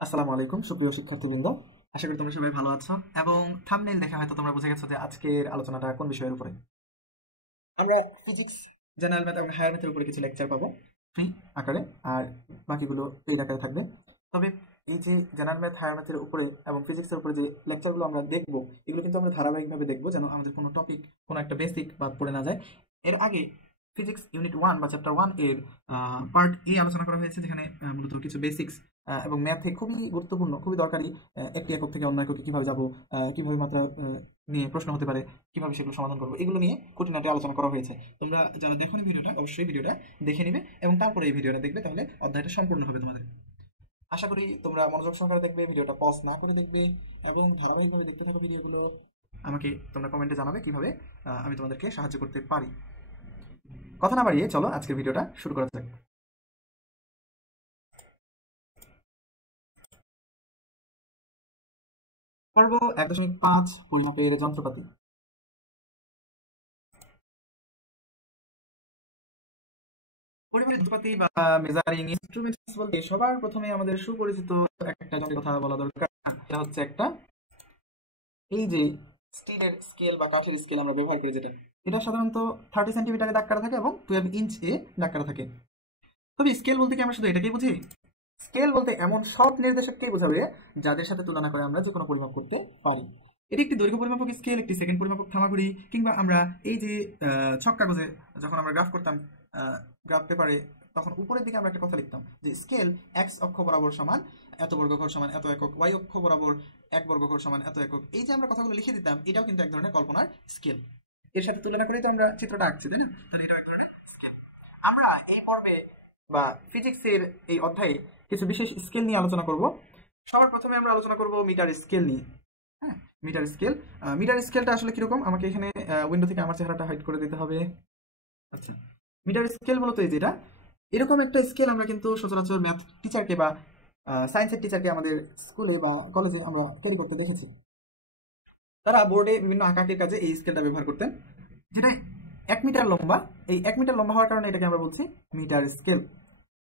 আসসালামু আলাইকুম সুপ্রিয় শিক্ষার্থীবৃন্দ। আশা করি তোমরা সবাই ভালো আছো এবং থাম্বনেইল দেখে হয়তো তোমরা বুঝে গেছো যে আজকের আলোচনাটা কোন বিষয়ের উপরে। আমরা ফিজিক্স, জেনারেল ম্যাথ এবং হায়ার ম্যাথের উপরে কিছু লেকচার পাবো ফ্রি আকারে, আর বাকিগুলো পেইড আকারে থাকবে। তবে এই যে জেনারেল ম্যাথ, হায়ার ম্যাথের উপরে এবং ফিজিক্সের উপরে যে লেকচারগুলো আমরা দেখবো, এগুলো কিন্তু আমরা ধারাবাহিকভাবে দেখবো, যেন আমাদের কোনো টপিক, কোনো একটা বেসিক বাদ পড়ে না যায়। এর আগে ফিজিক্স ইউনিট 1 বা চ্যাপ্টার 1 এর পার্ট এ আলোচনা করা হয়েছে, যেখানে মূলত কিছু বেসিক্স এবং ম্যাথে খুবই গুরুত্বপূর্ণ, খুবই দরকারি একটি একক থেকে অন্য এককে কিভাবে যাব, কিভাবে মাত্রা নিয়ে প্রশ্ন হতে পারে, কিভাবে সেগুলো সমাধান করবো, এগুলো নিয়ে খুঁটিনাটি আলোচনা করা হয়েছে। তোমরা যারা দেখোনি ভিডিওটা, অবশ্যই ভিডিওটা দেখে নিবে এবং তারপরে এই ভিডিওটা দেখবে, তাহলে অধ্যায়টা সম্পূর্ণ হবে তোমাদের। আশা করি তোমরা মনোযোগ সহকারে দেখবে, ভিডিওটা পজ না করে দেখবে এবং ধারাবাহিকভাবে দেখতে থাকো ভিডিওগুলো। আমাকে তোমরা কমেন্টে জানাবে কিভাবে আমি তোমাদেরকে সাহায্য করতে পারি। কথা না বাড়িয়ে চলো আজকের ভিডিওটা শুরু করা যাক। পর্ব 1.5 পরিমাপের যন্ত্রপাতি। পরিমাপের যন্ত্রপাতি বা মেজারিং ইনস্ট্রুমেন্টস বলতে সবার প্রথমে আমাদের সুপরিচিত একটা যন্ত্রের কথা বলা দরকার। এটা হচ্ছে একটা, এই যে স্টিলের স্কেল বা কাঠের স্কেল আমরা ব্যবহার করি, যেটা এটা সাধারণত 30 সেন্টিমিটারে দাগ কাটা থাকে এবং 12 ইঞ্চ এ দাগ কাটা থাকে। তবে স্কেল বলতে কি আমরা শুধু এটাকেই বুঝি? স্কেল বলতে এমন সব নির্দেশককেই বোঝাবে যাদের সাথে তুলনা করে আমরা যে কোনো পরিমাপ করতে পারি। এটি একটি দৈর্ঘ্য পরিমাপক স্কেল, একটি সেকেন্ড পরিমাপক থামাঘড়ি, কিংবা আমরা এই যে ছক কাগজে যখন আমরা গ্রাফ করতাম, গ্রাফ পেপারে, তখন উপরের দিকে আমরা একটা কথা লিখতাম যে স্কেল এক্স অক্ষ বরাবর সমান এত বর্গঘর সমান এত একক, ওয়াই অক্ষ বরাবর এক বর্গঘর সমান এত একক। এই যে আমরা কথাগুলো লিখে দিতাম, এটাও কিন্তু এক ধরনের কল্পনার স্কেল। এর সাথে তুলনা করেই তো আমরা চিত্রটা আঁকছি, তাই না? তাহলে এটা এক ধরনের স্কেল। আমরা এই পর্বে বা ফিজিক্সের এই অধ্যায়ে কিছু বিশেষ স্কেল নিয়ে আলোচনা করব। সবার প্রথমে আমরা আলোচনা করব মিটার স্কেল নিয়ে। হ্যাঁ, মিটার স্কেল। মিটার স্কেলটা আসলে কিরকম, আমাকে এখানে উইন্ডো থেকে আমার চেহারাটা হাইড করে দিতে হবে। আচ্ছা, মিটার স্কেল মূলত এই যেটা, এরকম একটা স্কেল আমরা কিন্তু সচরাচর ম্যাথ টিচারকে বা সায়েন্সের টিচারকে আমাদের স্কুলে বা কলেজে আমরা তৈরি করতে দেখেছি। তারা বোর্ডে বিভিন্ন আঁকাকির কাজে এই স্কেলটা ব্যবহার করতেন, যেটা 1 মিটার লম্বা। এই 1 মিটার লম্বা হওয়ার কারণে এটাকে আমরা বলছি মিটার স্কেল।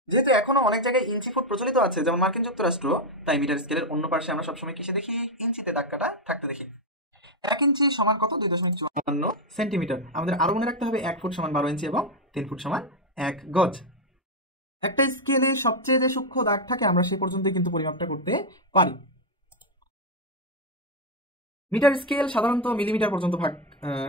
যেহেতু এখনো অনেক জায়গায় ইঞ্চি ফুট প্রচলিত আছে, যেমন মার্কিন যুক্তরাষ্ট্র, তাই মিটার স্কেলের অন্য পাশে আমরা সবসময় কিসে দেখি? ইঞ্চিতে দাগ কাটা থাকতে দেখি। 1 ইঞ্চি সমান কত? 2.54 সেন্টিমিটার। আমাদের আরো মনে রাখতে হবে 1 ফুট সমান 12 ইঞ্চি এবং 3 ফুট সমান 1 গজ। একটা স্কেলে সবচেয়ে যে সূক্ষ্ম দাগ থাকে, আমরা সে পর্যন্তই কিন্তু পরিমাপটা করতে পারি। মিটার স্কেল সাধারণত মিলিমিটার পর্যন্ত ভাগ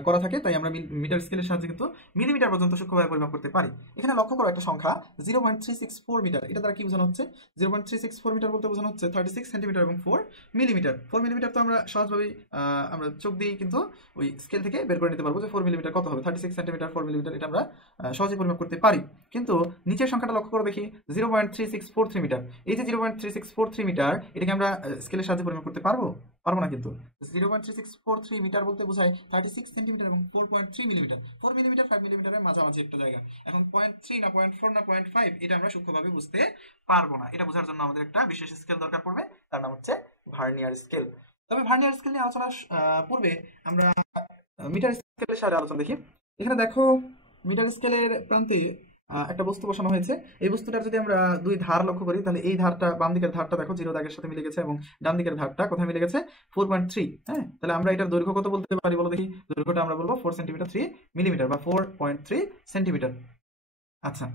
করা থাকে, তাই আমরা মিটার স্কেলের সাহায্যে কিন্তু মিলিমিটার পর্যন্ত সূক্ষ্মভাবে পরিমাপ করতে পারি। এখানে লক্ষ্য করো একটা সংখ্যা 0.364 মিটার। এটা দ্বারা কি বোঝানো হচ্ছে? 0.364 মিটার বলতে বোঝানো হচ্ছে 36 সেন্টিমিটার এবং 4 মিলিমিটার। 4 মিলিমিটার তো আমরা সহজভাবেই আমরা চোখ দিয়ে কিন্তু ওই স্কেল থেকে বের করে নিতে পারবো যে 4 মিলিমিটার কত হবে। 36 সেন্টিমিটার 4 মিলিমিটার, এটা আমরা সহজে পরিমাপ করতে পারি। কিন্তু নিচের সংখ্যাটা লক্ষ্য করে দেখি, 0.3643 মিটার। এই যে 0.3643 মিটার, এটাকে আমরা স্কেলের সাহায্যে পরিমাপ করতে পারবো? পারবো না কিন্তু। 0.3643 মিটার বলতে বোঝায় 36 সেন্টিমিটার এবং 4.3 মিলিমিটার। 4 মিলিমিটার 5 মিলিমিটারের মাঝামাঝি একটা জায়গা। এখন 0.3 না 0.4 না 0.5, এটা আমরা সূক্ষ্মভাবে বুঝতে পারবো না। এটা বোঝার জন্য আমাদের একটা বিশেষ স্কেল দরকার পড়বে, তার নাম হচ্ছে ভার্নিয়ার স্কেল। তবে ভার্নিয়ার স্কেল নিয়ে আলোচনার পূর্বে আমরা মিটার স্কেলের সাহায্যে আলোচনা দেখি। এখানে দেখো, মিটার স্কেলের প্রান্তে একটা বস্তু বসানো হয়েছে। এই বস্তুটার যদি আমরা দুই ধার লক্ষ্য করি, তাহলে এই ধারটা, বাম দিকের ধারটা দেখো 0 দাগের সাথে মিলে গেছে এবং ডান দিকের ধারটা কোথায় মিলে গেছে? 4.3। হ্যাঁ, তাহলে আমরা এটার দৈর্ঘ্য কত বলতে পারি বলো দেখি? দৈর্ঘ্যটা আমরা বলবো 4 সেন্টিমিটার 3 মিলিমিটার বা 4.3 সেন্টিমিটার। আচ্ছা,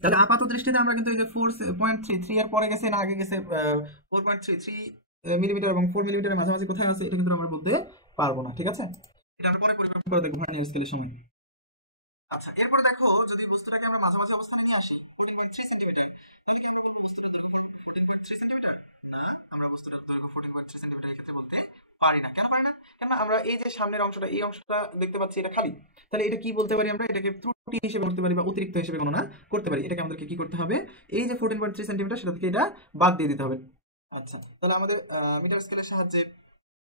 তাহলে আপাত দৃষ্টিতে আমরা কিন্তু এই যে 4.33 এর পরে গেছে না আগে গেছে 4.33 মিলিমিটার এবং 4 মিলিমিটারের মাঝামাঝি কোথায় আছে, এটা কিন্তু আমরা বলতে পারবো না। ঠিক আছে, এটা আমরা পরে পরিবর্তন করে দেখবো ভার্নিয়ার স্কেলের সময়। আচ্ছা, এরপরে দেখো, যদি বস্তুটাকে আমরা মাঝামাঝি অবস্থানে নিয়ে আসি 14.3 সেন্টিমিটার, তাহলে কি আমরা বস্তুটার দৈর্ঘ্য 14.3 সেন্টিমিটার? না, আমরা বস্তুটার দৈর্ঘ্য 14.3 সেন্টিমিটার ক্ষেত্রে বলতে পারি না। কেন পারি না? কেন আমরা এই যে সামনের অংশটা, এই অংশটা দেখতে পাচ্ছি, এটা খালি। তাহলে এটা কি বলতে পারি? আমরা এটাকে ত্রুটি হিসেবে করতে পারি বা অতিরিক্ত হিসেবে গণনা করতে পারি। এটাকে আমাদেরকে কি করতে হবে? এই যে 14.3 সেন্টিমিটার, সেটা থেকে এটা বাদ দিয়ে দিতে হবে। আচ্ছা, তাহলে আমাদের মিটার স্কেলের সাহায্যে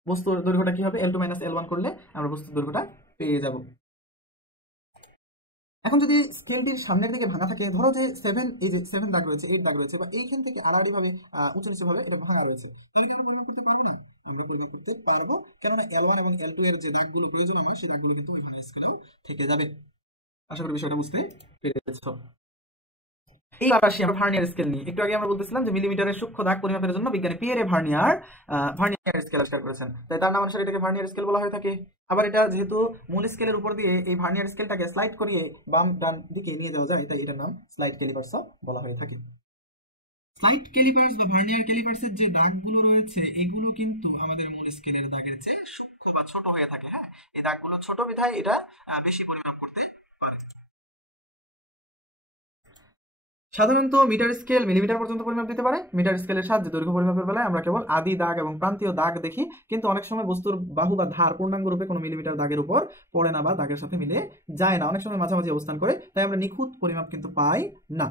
বস্তুর দৈর্ঘ্যটা কি হবে? L2 - L1 করলে আমরা বস্তুর দৈর্ঘ্যটা পেয়ে যাব। এখন যদি স্কেলটির সামনের দিকে ভাঙা থাকে, ধরো যে 7, এই যে 7 দাগ রয়েছে, 8 দাগ রয়েছে, বা এইখান থেকে আড়াআড়ি ভাবে উঁচু নিচু ভাবে এটা ভাঙা রয়েছে, তাহলে আমরা পরিমাপ করতে পারবো না? আমরা পরিমাপ করতে পারবো, কেননা L1 এবং L2 এর যে দাগগুলো প্রয়োজন হবে, সেই দাগগুলো কিন্তু ওই ভাঙা স্কেলেও থেকে যাবে। আশা করি বিষয়টা বুঝতে পেরেছো। এইবার আসি আমরা ভার্নিয়ার স্কেল নিয়ে। একটু আগে আমরা বলতেছিলাম যে মিলিমিটারের সূক্ষ্ম দাগ পরিমাপের জন্য বিজ্ঞানী পিয়েরে ভার্নিয়ার স্কেল আবিষ্কার করেছেন, তাই তার নাম অনুসারে এটাকে ভার্নিয়ার স্কেল বলা হয়ে থাকে। আবার এটা যেহেতু মূল স্কেলের উপর দিয়ে এই ভার্নিয়ার স্কেলটাকে স্লাইড করিয়ে বাম ডান দিকে নিয়ে যাওয়া যায়, তাই এটার নাম স্লাইড ক্যালিপার্সও বলা হয়ে থাকে। স্লাইড ক্যালিপার্স বা ভার্নিয়ার ক্যালিপার্সের যে দাগগুলো রয়েছে এগুলো কিন্তু আমাদের মূল স্কেলের দাগের চেয়ে সূক্ষ্ম বা ছোট হয়ে থাকে। হ্যাঁ, এই দাগগুলো ছোট বিধায় এটা বেশি পরিমাপ করতে পারে। সাধারণত মিটার স্কেল মিলিমিটার পর্যন্ত পরিমাপ দিতে পারে। মিটার স্কেলের সাহায্যে দৈর্ঘ্য পরিমাপের বেলায় আমরা কেবল আদি দাগ এবং প্রান্তীয় দাগ দেখি, কিন্তু অনেক সময় বস্তুর বাহু বা ধার পূর্ণাঙ্গ রূপে কোনো মিলিমিটার দাগের উপর পড়ে না বা দাগের সাথে মিলে যায় না, অনেক সময় মাঝামাঝি অবস্থান করে, তাই আমরা নিখুঁত পরিমাপ কিন্তু পাই না।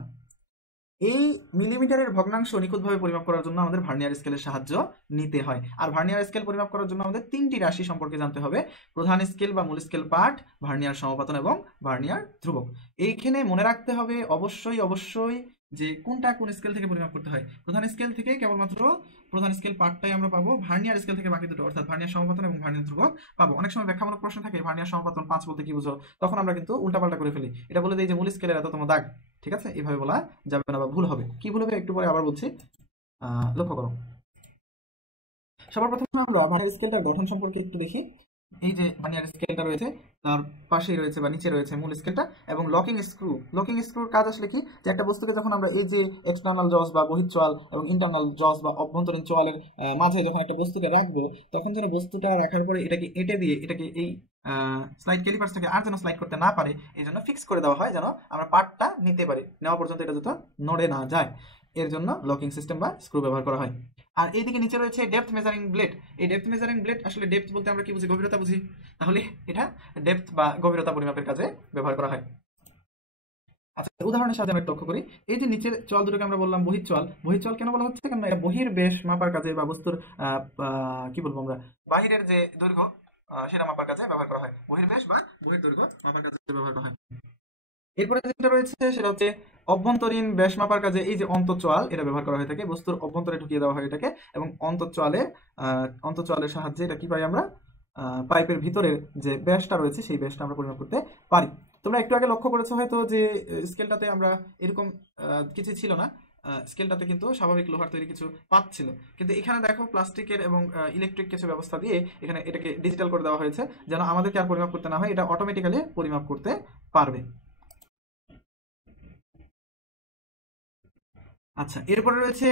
এই মিলিমিটারের ভগ্নাংশ নিখুঁতভাবে পরিমাপ করার জন্য আমাদের ভার্নিয়ার স্কেলের সাহায্য নিতে হয়। আর ভার্নিয়ার স্কেল পরিমাপ করার জন্য আমাদের তিনটি রাশি সম্পর্কে জানতে হবে: প্রধান স্কেল বা মূল স্কেল পাঠ, ভার্নিয়ার সমাপতন এবং ভার্নিয়ার ধ্রুবক। এইখানে মনে রাখতে হবে অবশ্যই অবশ্যই যে কোনটা কোন স্কেল থেকে পরিমাপ করতে হয়। প্রধান স্কেল থেকে কেবলমাত্র প্রধান স্কেল পার্টটাই আমরা পাবো, ভার্নিয়ার স্কেল থেকে বাকি দুটো অর্থাৎ ভার্নিয়ার সমাপতন এবং ভার্নিয়ার ধ্রুবক পাবো। অনেক সময় ব্যাখ্যামূলক প্রশ্ন থাকে ভার্নিয়ার সমাপতন 5 বলতে কি বুঝো, তখন আমরা কিন্তু উল্টাপাল্টা করে ফেলি, এটা বলে দেই যে মূল স্কেলের এততম দাগ। ঠিক আছে, এইভাবে বলা যাবে না বা ভুল হবে। কি ভুল হবে একটু পরে আবার বলছি, লক্ষ্য করো। সবার প্রথমে আমরা ভার্নিয়ার স্কেলটার গঠন সম্পর্কে একটু দেখি। এই যে ভার্নিয়ার স্কেলটা রয়েছে তার পাশেই রয়েছে বা নিচে রয়েছে মূল স্কেলটা এবং লকিং স্ক্রু। লকিং স্ক্রুর কাজ আসলে কি, যে একটা বস্তুকে যখন আমরা এই যে এক্সটার্নাল জস বা বহিঃচোয়াল এবং ইন্টারনাল জস বা অভ্যন্তরীণ চোয়ালের মাঝে যখন একটা বস্তুকে রাখবো, তখন যেন বস্তুটা রাখার পরে এটাকে এঁটে দিয়ে এটাকে এই স্লাইড ক্যালিপার্সটাকে আর যেন স্লাইড করতে না পারে, এই জন্য ফিক্স করে দেওয়া হয় যেন আমরা পার্টটা নিতে পারি, নেওয়া পর্যন্ত এটা যত নড়ে না যায়, এর জন্য লকিং সিস্টেম বা স্ক্রু ব্যবহার করা হয়। আর এইদিকে নিচে রয়েছে ডেপথ মেজারিং ব্লেড। এই ডেপথ মেজারিং ব্লেড আসলে ডেপথ বলতে আমরা কি বুঝি, গভীরতা বুঝি, তাহলে এটা ডেপথ বা গভীরতা পরিমাপের কাজে ব্যবহার করা হয়। আচ্ছা, উদাহরণের সাহায্যে আমরা লক্ষ্য করি। এই যে নিচের চল দুটোকে আমরা বললাম বহিঃচল। বহিঃচল কেন বলা হচ্ছে, কারণ এটা বহির বেশ মাপার কাজে বা বস্তুর কি বলবো আমরা, বাহিরের যে দৈর্ঘ্য সেটা মাপার কাজে ব্যবহার করা হয়। বহির্বেশ বা বহির দৈর্ঘ্য মাপার কাজে ব্যবহার করা হয়। এরপরে যেটা রয়েছে সেটা হচ্ছে অভ্যন্তরীণ ব্যাস মাপার কাজে এই যে অন্তঃচোয়াল, এটা ব্যবহার করা হয়ে থাকে, বস্তুর অভ্যন্তরে ঢুকিয়ে দেওয়া হয় এটাকে, এবং অন্তঃচোয়ালের সাহায্যে এটা কি পাই আমরা, পাইপের ভিতরের যে ব্যাসটা রয়েছে সেই ব্যাসটা আমরা পরিমাপ করতে পারি। তোমরা একটু আগে লক্ষ্য করেছো হয়তো যে স্কেলটাতে আমরা এরকম কিছু ছিল না, স্কেলটাতে কিন্তু স্বাভাবিক লোহার তৈরি কিছু পাত ছিল, কিন্তু এখানে দেখো প্লাস্টিকের এবং ইলেকট্রিক কিছু ব্যবস্থা দিয়ে এখানে এটাকে ডিজিটাল করে দেওয়া হয়েছে যেন আমাদেরকে আর পরিমাপ করতে না হয়, এটা অটোমেটিক্যালি পরিমাপ করতে পারবে। আচ্ছা, এরপরে রয়েছে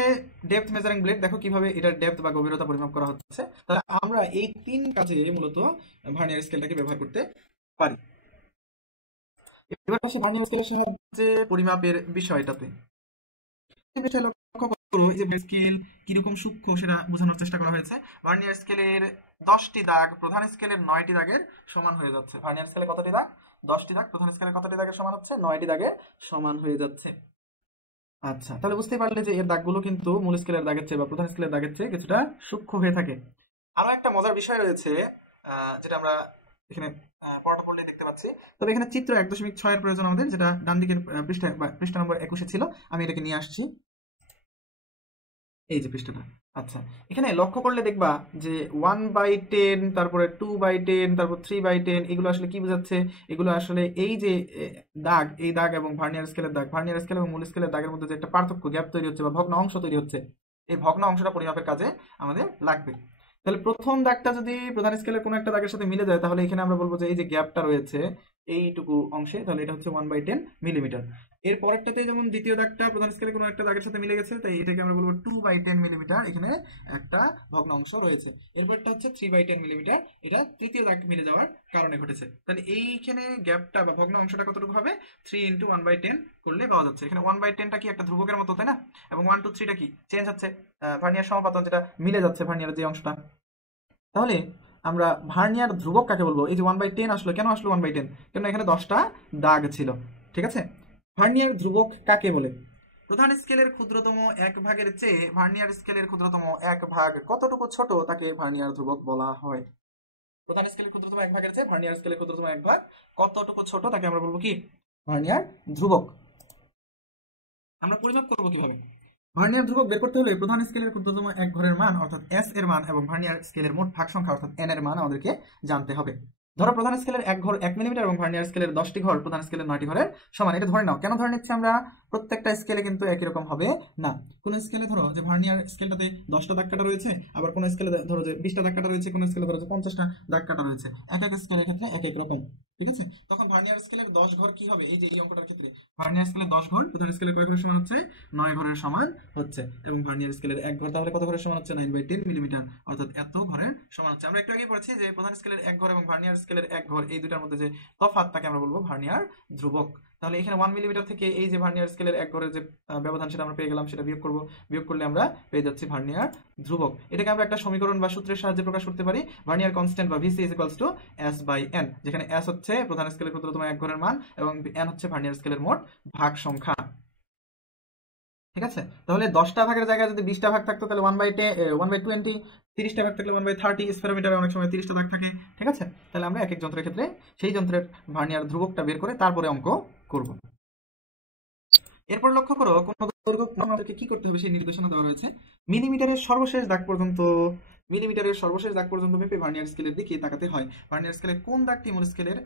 ডেপথ মেজারিং ব্লেড। দেখো কিভাবে এটার ডেপথ বা গভীরতা পরিমাপ করা হচ্ছে। তাহলে আমরা এই তিন কাজে মূলত ভার্নিয়ার স্কেলটাকে ব্যবহার করতে পারি। এবার আসি ভার্নিয়ার স্কেলের সাহায্যে পরিমাপের বিষয়টাতে। এই বিষয়ে লক্ষ্য করো যে স্কেল কিরকম সূক্ষ্ম সেটা বোঝানোর চেষ্টা করা হয়েছে। ভার্নিয়ার স্কেলের 10টি দাগ প্রধান স্কেলের 9টি দাগের সমান হয়ে যাচ্ছে। ভার্নিয়ার স্কেলে কতটি দাগ? 10টি দাগ। প্রধান স্কেলের কতটি দাগের সমান হচ্ছে? 9টি দাগের সমান হয়ে যাচ্ছে। আচ্ছা, তাহলে বুঝতেই পারলে যে এর দাগগুলো কিন্তু মূল স্কেলের দাগের চেয়ে বা প্রধান স্কেলের দাগের চেয়ে কিছুটা সূক্ষ্ম হয়ে থাকে। আরো একটা মজার বিষয় রয়েছে যেটা আমরা এখানে পড়াটা পড়লে দেখতে পাচ্ছি। তবে এখানে চিত্র 1.6 এর প্রয়োজন আমাদের, যেটা ডান দিকের পৃষ্ঠায় বা পৃষ্ঠা নম্বর 21 ছিল। আমি এটাকে নিয়ে আসছি, এই যে পৃষ্ঠাটা। আচ্ছা, এখানে লক্ষ্য করলে দেখবা যে 1/10, তারপরে 2/10, তারপর 3/10, এগুলো আসলে কি বোঝাচ্ছে? এগুলো আসলে এই যে দাগ, এই দাগ এবং ভার্নিয়ার স্কেলের দাগ, ভার্নিয়ার স্কেল এবং মূল স্কেলের দাগের মধ্যে যে একটা পার্থক্য, গ্যাপ তৈরি হচ্ছে বা ভগ্ন অংশ তৈরি হচ্ছে, এই ভগ্ন অংশটা পরিমাপের কাজে আমাদের লাগবে। তাহলে প্রথম দাগটা যদি প্রধান স্কেলের কোনো একটা দাগের সাথে মিলে যায়, তাহলে এখানে আমরা বলবো যে এই যে গ্যাপটা রয়েছে এইটুকু অংশে, তাহলে এটা হচ্ছে 1/10 মিলিমিটার। এর পরেরটাতে যেমন দ্বিতীয় দাগটা প্রধান স্কেলে কোনো একটা দাগের সাথে মিলে গেছে, তাই এটাকে আমরা বলবো 2/10 মিলিমিটার, এখানে একটা ভগ্ন অংশ রয়েছে। এরপরটা হচ্ছে 3/10 মিলিমিটার, এটা তৃতীয় দাগ মিলে যাওয়ার কারণে ঘটেছে। তাহলে এইখানে গ্যাপটা বা ভগ্ন অংশটা কতটুকু হবে? 3 × 1/10 করলে পাওয়া যাচ্ছে। এখানে 1/10টা কি একটা ধ্রুবকের মতো, তাই না? এবং 1 2 3টা কি চেঞ্জ হচ্ছে, ভার্নিয়ার সমাপতন যেটা মিলে যাচ্ছে ভার্নিয়ারের যে অংশটা। তাহলে আমরা ভার্নিয়ার ধ্রুবক কাকে বলবো? এই যে 1/10 আসলো, কেন আসলো 1/10? কেন এখানে 10টা দাগ ছিল। ঠিক আছে, ভার্নিয়ার ধ্রুবক কাকে বলে? প্রধান স্কেলের ক্ষুদ্রতম এক ভাগের চেয়ে ভার্নিয়ার স্কেলের ক্ষুদ্রতম এক ভাগ কতটুকু ছোট তাকে ভার্নিয়ার ধ্রুবক বলা হয়। প্রধান স্কেলের ক্ষুদ্রতম এক ভাগের চেয়ে ভার্নিয়ার স্কেলের ক্ষুদ্রতম এক ভাগ কতটুকু ছোট তাকে আমরা বলবো কি? ভার্নিয়ার ধ্রুবক। আমরা পরিমাপ করবো কিভাবে? ভার্নিয়ার ধ্রুবক বের করতে হলে প্রধান স্কেলের ক্ষুদ্রতম এক ঘরের মান অর্থাৎ এস এর মান এবং ভার্নিয়ার স্কেলের মোট ভাগ সংখ্যা অর্থাৎ এন এর মান আমাদেরকে জানতে হবে। ধরো প্রধান স্কেলের এক ঘর 1 মিলিমিটার এবং ভার্নিয়ার স্কেলের 10টি ঘর প্রধান স্কেলের 9টি ঘরের সমান। এটা ধরে নাও। কেন ধরে নিচ্ছি আমরা? প্রত্যেকটা স্কেলে কিন্তু একই রকম হবে না। কোনো স্কেলে ধরো যে ভার্নিয়ার স্কেলটাতে 10টা দাগ কাটা রয়েছে, আবার কোনো স্কেলে ধরো যে 20টা দাগ কাটা রয়েছে, কোনো স্কেলে ধরো যে 50টা দাগ কাটা রয়েছে, এক এক স্কেলের ক্ষেত্রে এক এক রকম। ঠিক আছে, তখন ভার্নিয়ার স্কেলের 10 ঘর কি হবে, এই যে এই অঙ্কটার ক্ষেত্রে ভার্নিয়ার স্কেলের 10 ঘর প্রধান স্কেলের কয় ঘরের সমান হচ্ছে, 9 ঘরের সমান হচ্ছে, এবং ভার্নিয়ার স্কেলের 1 ঘর তাহলে কত ঘরের সমান হচ্ছে, 9/10 মিলিমিটার, অর্থাৎ এত ঘরের সমান হচ্ছে। আমরা একটু আগে পড়েছি যে প্রধান স্কেলের 1 ঘর এবং ভার্নিয়ার স্কেলের 1 ঘর এই দুটার মধ্যে যে তফাৎ তাকে আমরা বলবো ভার্নিয়ার ধ্রুবক। তাহলে এখানে 1 মিলিমিটার থেকে এই যে ভার্নিয়ার স্কেলের 1 ঘরের যে ব্যবধান সেটা আমরা পেয়ে গেলাম, সেটা বিয়োগ করব, বিয়োগ করলে আমরা পেয়ে যাচ্ছি ভার্নিয়ার ধ্রুবক। এটাকে আমরা একটা সমীকরণ বা সূত্রের সাহায্যে প্রকাশ করতে পারি, ভার্নিয়ার কনস্ট্যান্ট বা ভিসি ইকুয়ালস টু S/N, যেখানে S হচ্ছে প্রধান স্কেলের ক্ষুদ্রতম 1 ঘরের মান এবং N হচ্ছে ভার্নিয়ার স্কেলের মোট ভাগ সংখ্যা। ঠিক আছে, তাহলে 10টা ভাগের জায়গায় যদি 20টা ভাগ থাকতো তাহলে 1/10 1/20, 30টা ভাগ থাকলে 1/30, স্ফেরোমিটারে অনেক সময় 30টা দাগ থাকে। ঠিক আছে, তাহলে আমরা এক এক যন্ত্রের ক্ষেত্রে সেই যন্ত্রের ভার্নিয়ার ধ্রুবকটা বের করে তারপরে অঙ্ক করব। এরপর লক্ষ্য করো, কোন দৈর্ঘ্য আমাদেরকে কি করতে হবে সেই নির্দেশনা দেওয়া রয়েছে। মিলিমিটারের সর্বশেষ দাগ পর্যন্ত মেপে ভার্নিয়ার স্কেলের দিকে তাকাতে হয়। ভার্নিয়ার স্কেলের কোন দাগটি মূল স্কেলের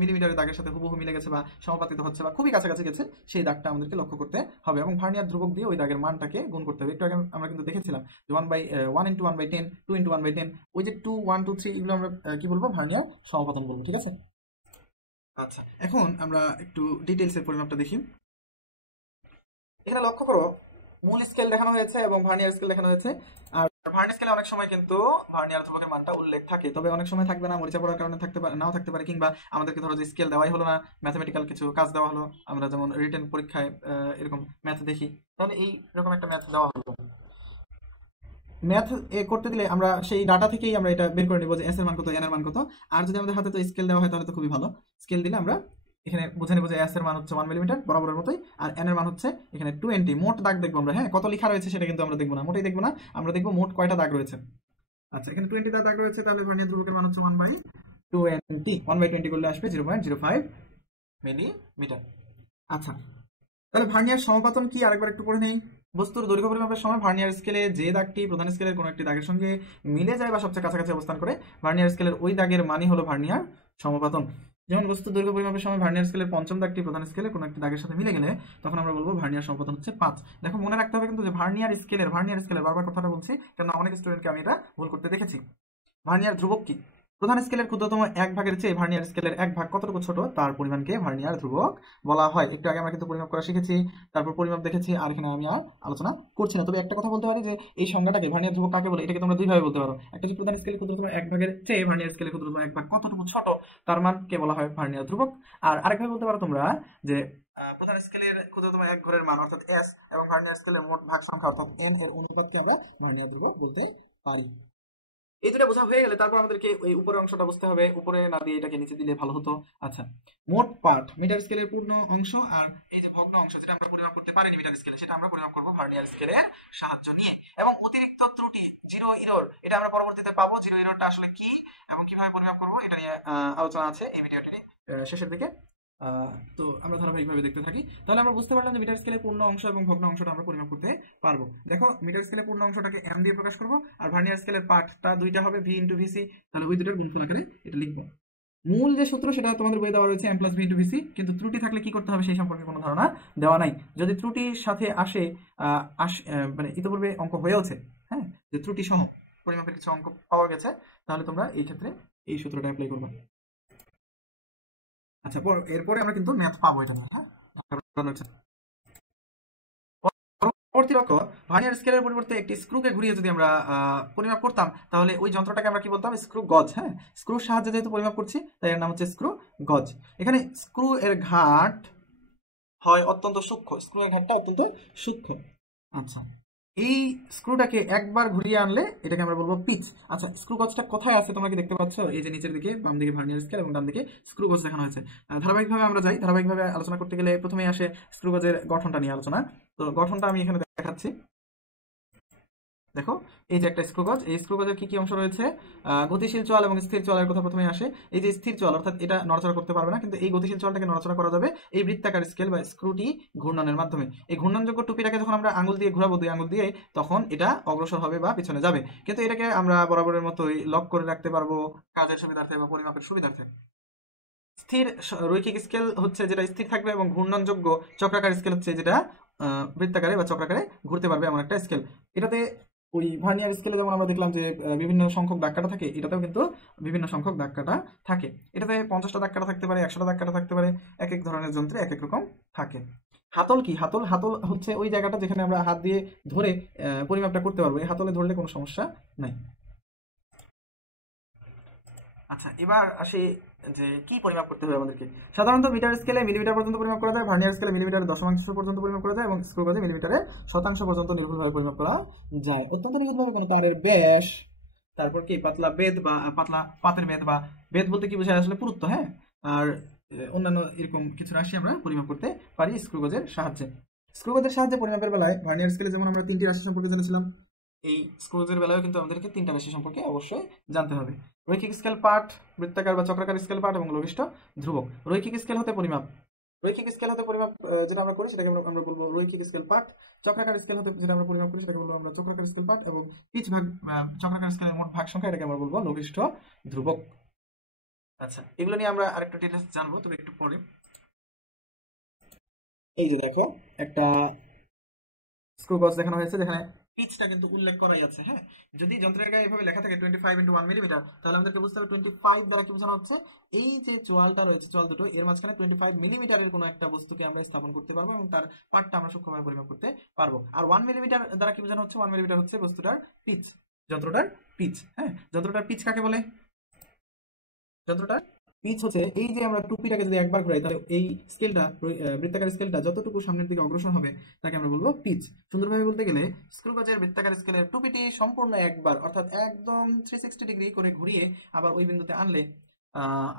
মিলিমিটারের দাগের সাথে হুবহু মিলে গেছে বা সমাপতিত হচ্ছে বা খুবই কাছাকাছি গেছে, সেই দাগটা আমাদেরকে লক্ষ্য করতে হবে এবং ভার্নিয়ার ধ্রুবক দিয়ে ওই দাগের মানটাকে গুণ করতে হবে। একটু আগে আমরা কিন্তু দেখেছিলাম যে 1 × 1/10, 2 × 1/10, ওই যে 2 1 2 3 এগুলো আমরা কি বলবো, ভার্নিয়ার সমাপতন বলবো। ঠিক আছে, আচ্ছা এখন আমরা একটু ডিটেইলসের পরিমাপটা দেখি। এখানে লক্ষ্য করো, মূল স্কেল দেখানো হয়েছে এবং ভার্নিয়ার স্কেল দেখানো হয়েছে। আর ভার্নিয়ার স্কেলে অনেক সময় কিন্তু ভার্নিয়ার ধ্রুবকের মানটা উল্লেখ থাকে, তবে অনেক সময় থাকবে না, মরিচা পড়ার কারণে থাকতে পারে, নাও থাকতে পারে, কিংবা আমাদেরকে ধরো যে স্কেল দেওয়াই হলো না, ম্যাথমেটিক্যাল কিছু কাজ দেওয়া হলো, আমরা যেমন রিটেন পরীক্ষায় এরকম ম্যাথ দেখি, তাহলে এই রকম একটা ম্যাথ দেওয়া হলো। ম্যাথ করতে দিলে আমরা সেই ডাটা থেকেই আমরা এটা বের করে নিব যে এস এর মান কত, এন এর মান কত। আর যদি আমাদের হাতে তো স্কেল দেওয়া হয় তাহলে তো খুবই ভালো, স্কেল দিলে আমরা এখানে বুঝে নেব যে এস এর মান হচ্ছে 1 মিলিমিটার বরাবরের মতোই, আর এন এর মান হচ্ছে এখানে 20। মোট দাগ দেখবো আমরা, হ্যাঁ কত লেখা রয়েছে সেটা কিন্তু আমরা দেখবো না, মোটেই দেখবো না, আমরা দেখবো মোট কয়টা দাগ রয়েছে। আচ্ছা, এখানে 20টা দাগ রয়েছে, তাহলে ভার্নিয়ার ধ্রুবকের মান হচ্ছে 1/20, 1/20 করলে আসবে 0.05 মিলিমিটার। আচ্ছা, তাহলে ভার্নিয়ার সমাপতন কি আরেকবার একটু পড়ে নেই। বস্তুর দৈর্ঘ্য পরিমাপের সময় ভার্নিয়ার স্কেলে যে দাগটি প্রধান স্কেলের কোনো একটি দাগের সঙ্গে মিলে যায় বা সবচেয়ে কাছাকাছি অবস্থান করে, ভার্নিয়ার স্কেলের ওই দাগের মানই হলো ভার্নিয়ার সমাপতন। যেমন বস্তুর দৈর্ঘ্য পরিমাপের সময় ভার্নিয়ার স্কেলের পঞ্চম দাগটি প্রধান স্কেলের কোনো একটি দাগের সাথে মিলে গেলে তখন আমরা বলবো ভার্নিয়ার সমাপতন হচ্ছে 5। দেখো মনে রাখতে হবে কিন্তু যে ভার্নিয়ার স্কেলের বারবার কথাটা বলছি কারণ অনেক স্টুডেন্টকে আমি এটা ভুল করতে দেখেছি। ভার্নিয়ার ধ্রুবক কি? প্রধান স্কেলের ক্ষুদ্রতম 1 ভাগের চেয়ে ভার্নিয়ার স্কেলের 1 ভাগ কতটুকু ছোট তার পরিমাণকে ভার্নিয়ার ধ্রুবক বলা হয়। একটু আগে আমরা কিন্তু পরিমাপ করা শিখেছি, তারপর পরিমাপ দেখেছি, আর এখানে আমি আর আলোচনা করছি না। তবে একটা কথা বলতে পারি যে এই সংজ্ঞাটাকে ভার্নিয়ার ধ্রুবক কাকে বলে এটাকে তোমরা দুই ভাবে বলতে পারো। একটা যে প্রধান স্কেলের ক্ষুদ্রতম 1 ভাগের চেয়ে ভার্নিয়ার স্কেলের ক্ষুদ্রতম 1 ভাগ কতটুকু ছোট তার মানকে বলা হয় ভার্নিয়ার ধ্রুবক। আর আরেকভাবে বলতে পারো তোমরা যে প্রধান স্কেলের ক্ষুদ্রতম 1 ঘরের মান অর্থাৎ এস এবং ভার্নিয়ার স্কেলের মোট ভাগ সংখ্যা অর্থাৎ এন এর অনুপাতকে আমরা ভার্নিয়ার ধ্রুবক বলতে পারি। এই দুটো বোঝা হয়ে গেলে তারপর আমাদেরকে ওই উপরের অংশটা বুঝতে হবে, উপরে না দিয়ে এটাকে নিচে দিলে ভালো হতো। আচ্ছা, মোট পার্ট মিটার স্কেলের পূর্ণ অংশ আর এই যে ভগ্ন অংশ যেটা আমরা পরিমাপ করতে পারিনি মিটার স্কেলে, সেটা আমরা পরিমাপ করব ভার্নিয়ার স্কেলের সাহায্য নিয়ে। এবং অতিরিক্ত ত্রুটি জিরো এরর এটা আমরা পরবর্তীতে পাবো, জিরো এররটা আসলে কি এবং কিভাবে পরিমাপ করব এটা নিয়ে আলোচনা আছে এই ভিডিওটির শেষের দিকে। তো আমরা ধারাবাহিকভাবে দেখতে থাকি। তাহলে আমরা বুঝতে পারলাম যে মিটার স্কেলের পূর্ণ অংশ এবং ভগ্ন অংশটা আমরা পরিমাপ করতে পারবো। দেখো মিটার স্কেলের পূর্ণ অংশটাকে এম দিয়ে প্রকাশ করব আর ভার্নিয়ার স্কেলের পার্টটা দুইটা হবে ভি ইন্টু ভিসি, তাহলে ওই দুটোর গুণফল আকারে এটা লিখবো। মূল যে সূত্র সেটা তোমাদের বইয়ে দেওয়া রয়েছে M plus V into VC, কিন্তু ত্রুটি থাকলে কি করতে হবে সেই সম্পর্কে কোনো ধারণা দেওয়া নাই। যদি ত্রুটির সাথে আসে মানে ইতিপূর্বে অঙ্ক হয়েওছে, হ্যাঁ যে ত্রুটি সহ পরিমাপের কিছু অঙ্ক পাওয়া গেছে, তাহলে তোমরা এই ক্ষেত্রে এই সূত্রটা অ্যাপ্লাই করবে। আচ্ছা, এরপরে আমরা কিন্তু ম্যাথ পাবো এটা না, হ্যাঁ পরবর্তী লক্ষ্য, ভার্নিয়ার স্কেলের পরিবর্তে একটি স্ক্রুকে ঘুরিয়ে যদি আমরা পরিমাপ করতাম তাহলে ওই যন্ত্রটাকে আমরা কি বলতাম, স্ক্রু গজ। হ্যাঁ, স্ক্রুর সাহায্যে যেহেতু পরিমাপ করছি তাই এর নাম হচ্ছে স্ক্রু গজ। এখানে স্ক্রু এর ঘাট হয় অত্যন্ত সূক্ষ্ম, স্ক্রু এর ঘাটটা অত্যন্ত সূক্ষ্ম। আচ্ছা, এই স্ক্রুটাকে একবার ঘুরিয়ে আনলে এটাকে আমরা বলবো পিচ। আচ্ছা, স্ক্রু গজটা কোথায় আছে তোমরা কি দেখতে পাচ্ছ? এই যে নিচের দিকে বাম দিকে ভার্নিয়ার স্কেল এবং ডান দিকে স্ক্রু গজ দেখানো হয়েছে। ধারাবাহিকভাবে আমরা যাই, ধারাবাহিকভাবে আলোচনা করতে গেলে প্রথমেই আসে স্ক্রু গজের গঠনটা নিয়ে আলোচনা। তো গঠনটা আমি এখানে দেখাচ্ছি। দেখো এই যে একটা স্ক্রু গজ, এই স্ক্রু গজের কি কি অংশ রয়েছে, গতিশীল চল এবং স্থির চলের কথা প্রথমে আসে। এই যে স্থির চল অর্থাৎ এটা নড়াচড়া করতে পারবে না, কিন্তু এই গতিশীল চলটাকে নড়াচড়া করা যাবে এই বৃত্তাকার স্কেল বা স্ক্রুটি ঘূর্ণনের মাধ্যমে। এই ঘূর্ণনযোগ্য টুপিটাকে যখন আমরা আঙুল দিয়ে ঘোরাবো, দুই আঙুল দিয়ে, তখন এটা অগ্রসর হবে বা পিছনে যাবে। কিন্তু এটাকে আমরা বরাবরের মতোই লক করে রাখতে পারবো কাজের সুবিধার্থে বা পরিমাপের সুবিধার্থে। রৈখিক স্কেল হচ্ছে যেটা স্থির থাকবে এবং ঘূর্ণনযোগ্য, চক্রাকার স্কেল হচ্ছে যেটা বৃত্তাকারে বা চক্রাকারে ঘুরতে পারবে এমন একটা স্কেল। এটাতে ওই ভার্নিয়ার স্কেলে যেমন আমরা দেখলাম যে বিভিন্ন সংখ্যক দাগ কাটা থাকে, এটাতেও কিন্তু বিভিন্ন সংখ্যক দাগ কাটা থাকে। এটাতে 50টা দাগ কাটা থাকতে পারে, 100টা দাগ কাটা থাকতে পারে, এক এক ধরনের যন্ত্রে এক এক রকম থাকে। হাতল কি? হাতল হাতল হচ্ছে ওই জায়গাটা যেখানে আমরা হাত দিয়ে ধরে পরিমাপটা করতে পারবো। এই হাতলে ধরলে কোনো সমস্যা নাই। আচ্ছা, এবার আসি যে কি পরিমাপ করতে হবে আমাদেরকে। সাধারণত মিটার স্কেলে মিলিমিটার পর্যন্ত পরিমাপ করা যায়, ভার্নিয়ার স্কেলে মিলিমিটারের দশমাংশ পর্যন্ত পরিমাপ করা যায় এবং স্ক্রু গজে মিলিমিটারের শতাংশ পর্যন্ত নির্ভুলভাবে পরিমাপ করা যায়। অত্যন্ত নিখুঁতভাবে কোনো তারের ব্যাস, তারপর কি পাতলা বেদ বা পাতলা পাতের বেদ, বা বেদ বলতে কি বোঝায় আসলে পুরুত্ব, হ্যাঁ। আর অন্যান্য এরকম কিছু রাশি আমরা পরিমাপ করতে পারি স্ক্রু গজের সাহায্যে। স্ক্রু গজের সাহায্যে পরিমাপের বেলায় ভার্নিয়ার স্কেলে যেমন আমরা 3টি রাশি সম্পর্কে জেনেছিলাম, এই স্ক্রুজের বেলায়ও কিন্তু আমাদেরকে 3টা রাশি সম্পর্কে অবশ্যই জানতে হবে। রৈখিক স্কেল পাঠ, বৃত্তাকার বা চক্রাকার স্কেল পাঠ এবং লঘিষ্ঠ ধ্রুবক। রৈখিক স্কেল হতে পরিমাপ, যেটা আমরা করি সেটাকে আমরা বলবো রৈখিক স্কেল পাঠ। চক্রাকার স্কেল হতে যেটা আমরা পরিমাপ করি সেটাকে বলবো আমরা চক্রাকার স্কেল পাঠ, এবং পিচ ভাগ চক্রাকার স্কেলের মোট ভাগ সংখ্যা, এটাকে আমরা বলবো লঘিষ্ঠ ধ্রুবক। আচ্ছা, এগুলো নিয়ে আমরা আরেকটু ডিটেলস জানবো, তবে একটু পরে। এই যে দেখো, একটা স্ক্রু গজ দেখানো হয়েছে যেখানে পিচটা কিন্তু উল্লেখ করাই আছে, হ্যাঁ। যদি যন্ত্রের গায়ে এভাবে লেখা থাকে 25 × 1 মিলিমিটার, তাহলে আমাদেরকে বুঝতে হবে 25 দ্বারা কি বোঝানো হচ্ছে, এই যে চোয়ালটা রয়েছে, চোয়াল দুটো, এর মাঝখানে 25 মিলিমিটারের কোনো একটা বস্তুকে আমরা স্থাপন করতে পারবো এবং তার পার্টটা আমরা সূক্ষ্মভাবে পরিমাপ করতে পারবো। আর 1 মিলিমিটার দ্বারা কি বোঝানো হচ্ছে, 1 মিলিমিটার হচ্ছে বস্তুটার পিচ, যন্ত্রটার পিচ, হ্যাঁ। যন্ত্রটার পিচ কাকে বলে? যন্ত্রটার পিচ হচ্ছে, এই যে আমরা টুপিটাকে যদি একবার ঘুরাই, তাহলে এই স্কেলটা, বৃত্তাকার স্কেলটা যতটুকু সামনের দিকে অগ্রসর হবে তাকে আমরা বলবো পিচ। সুন্দরভাবে বলতে গেলে স্ক্রু গজের বৃত্তাকার স্কেলের টুপিটি সম্পূর্ণ একবার, অর্থাৎ একদম 360 ডিগ্রি করে ঘুরিয়ে আবার ওই বিন্দুতে আনলে,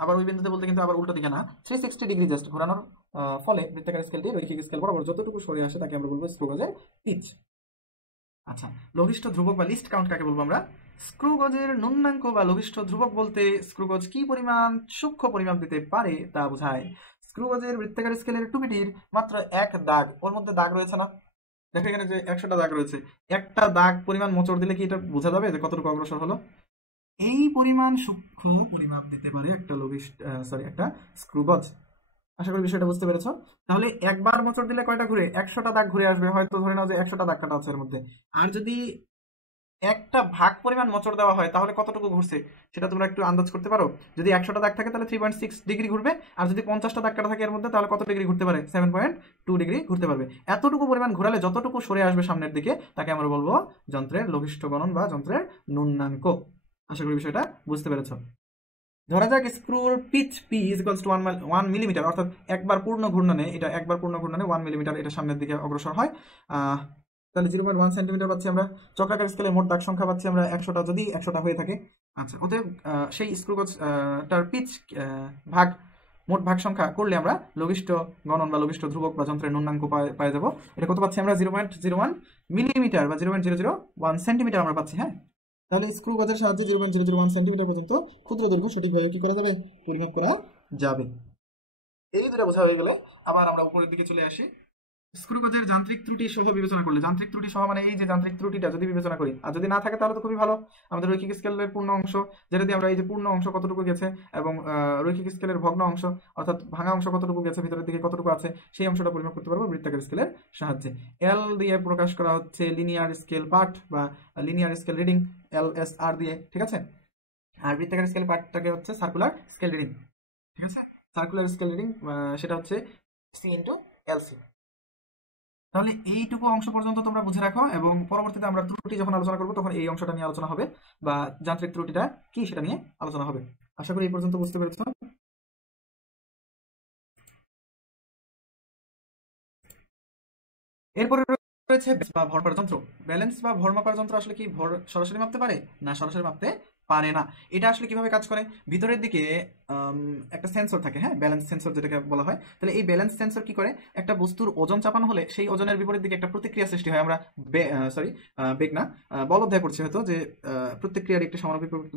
আবার ওই বিন্দুতে বলতে কিন্তু আবার উল্টো দিকে না, 360 ডিগ্রি জাস্ট ঘোরানোর ফলে বৃত্তাকার স্কেলটি রৈখিক স্কেল বরাবর যতটুকু সরে আসে তাকে আমরা বলবো স্ক্রু গজের পিচ। আচ্ছা, লঘিষ্ঠ ধ্রুবক বা লিস্ট কাউন্ট কাকে বলবো আমরা? স্ক্রু গজের ন্যূনাঙ্ক বা লঘিষ্ঠ ধ্রুবক বলতে স্ক্রু গজ কি পরিমাণ সূক্ষ্ম পরিমাপ দিতে পারে তা বোঝায়। স্ক্রু গজের বৃত্তাকার স্কেলের টুপিটির মাত্র এক দাগ, ওর মধ্যে দাগ রয়েছে না, দেখো এখানে যে 100টা দাগ রয়েছে, একটা দাগ পরিমাণ মোচড় দিলে কি এটা বোঝা যাবে যে কতটুকু অগ্রসর হলো? এই পরিমাণ সূক্ষ্ম পরিমাপ দিতে পারে একটা একটা স্ক্রু গজ। আশা করি বিষয়টা বুঝতে পেরেছো। তাহলে একবার মোচড় দিলে কয়টা ঘুরে? 100টা দাগ ঘুরে আসবে, হয়তো ধরে নাও যে 100টা দাগ কাটা আছে এর মধ্যে। আর যদি একটা ভাগ পরিমাণ মোচড় দেওয়া হয় তাহলে কতটুকু ঘুরছে সেটা তোমরা একটু আন্দাজ করতে পারো? যদি 100টা দাগ থাকে তাহলে 3.6 ডিগ্রি ঘুরবে, আর যদি 50টা দাগ কাটা থাকে এর মধ্যে তাহলে কত ডিগ্রি ঘুরতে পারে? 7.2 ডিগ্রি ঘুরতে পারবে। এতটুকু পরিমাণ ঘোরালে যতটুকু সরে আসবে সামনের দিকে তাকে আমরা বলবো যন্ত্রের লঘিষ্ঠ গণন বা যন্ত্রের ন্যূনাঙ্ক। আশা করি বিষয়টা বুঝতে পেরেছ। ধরা যাক স্ক্রুর pitch P is equals to 1 millimetre, অর্থাৎ একবার পূর্ণ ঘূর্ণনে, এটা একবার পূর্ণ ঘূর্ণনে 1 মিলিমিটার এটা সামনের দিকে অগ্রসর হয়। তাহলে 0.1 সেন্টিমিটার পাচ্ছি আমরা। চক্রাকার স্কেলে মোট দাগ সংখ্যা পাচ্ছি আমরা 100টা, যদি 100টা হয়ে থাকে। আচ্ছা, ওতে সেই স্ক্রু গজটার পিচ ভাগ মোট ভাগ সংখ্যা করলে আমরা লঘিষ্ঠ গণন বা লঘিষ্ঠ ধ্রুবক বা যন্ত্রের ন্যূনাঙ্ক পাই যাবো। এটা কত পাচ্ছি আমরা? 0.01 মিলিমিটার বা 0.001 সেন্টিমিটার আমরা পাচ্ছি, হ্যাঁ। তাহলে স্ক্রু গজের সাহায্যে 0.001 সেন্টিমিটার পর্যন্ত ক্ষুদ্র দৈর্ঘ্য সঠিকভাবে কি করা যাবে? পরিমাপ করা যাবে। এই দুটা বোঝা হয়ে গেলে আবার আমরা উপরের দিকে চলে আসি। স্ক্রু গজের যান্ত্রিক ত্রুটি সহ বিবেচনা করলে, যান্ত্রিক ত্রুটি সহ মানে এই যে যান্ত্রিক ত্রুটিটা যদি বিবেচনা করি, আর যদি না থাকে তাহলে তো খুবই ভালো। আমাদের রৈখিক স্কেলের পূর্ণ অংশ, যেটা দিয়ে আমরা এই যে পূর্ণ অংশ কতটুকু গেছে এবং রৈখিক স্কেলের ভগ্ন অংশ অর্থাৎ ভাঙা অংশ কতটুকু গেছে, ভিতরের দিকে কতটুকু আছে, সেই অংশটা পরিমাপ করতে পারবো বৃত্তাকার স্কেলের সাহায্যে। এল দিয়ে প্রকাশ করা হচ্ছে লিনিয়ার স্কেল পার্ট বা লিনিয়ার স্কেল রিডিং, LSR দিয়ে, ঠিক আছে। আর বৃত্তাকার স্কেল পার্টটাকে হচ্ছে সার্কুলার স্কেল রিডিং, ঠিক আছে। সার্কুলার স্কেল রিডিং সেটা হচ্ছে C/LC। তাহলে এইটুকু অংশ পর্যন্ত তোমরা বুঝে রাখো, এবং পরবর্তীতে আমরা ত্রুটি যখন আলোচনা করবো তখন এই অংশটা নিয়ে আলোচনা হবে, বা যান্ত্রিক ত্রুটিটা কি সেটা নিয়ে আলোচনা হবে। আশা করি এই পর্যন্ত বুঝতে পেরেছো। এরপরে রয়েছে বা ভর মাপার যন্ত্র। ব্যালেন্স বা ভর মাপার যন্ত্র আসলে কি ভর সরাসরি মাপতে পারে? না, সরাসরি মাপতে পারে না। এটা আসলে কিভাবে কাজ করে? ভিতরের দিকে একটা সেন্সর থাকে, হ্যাঁ, ব্যালেন্স সেন্সর যেটাকে বলা হয়। তাহলে এই ব্যালেন্স সেন্সর কি করে? একটা বস্তুর ওজন চাপানো হলে সেই ওজনের বিপরীত দিকে একটা প্রতিক্রিয়া সৃষ্টি হয়। আমরা বেগ না, বল অধ্যায় পড়ছি হয়তো, যে প্রতিক্রিয়ার একটি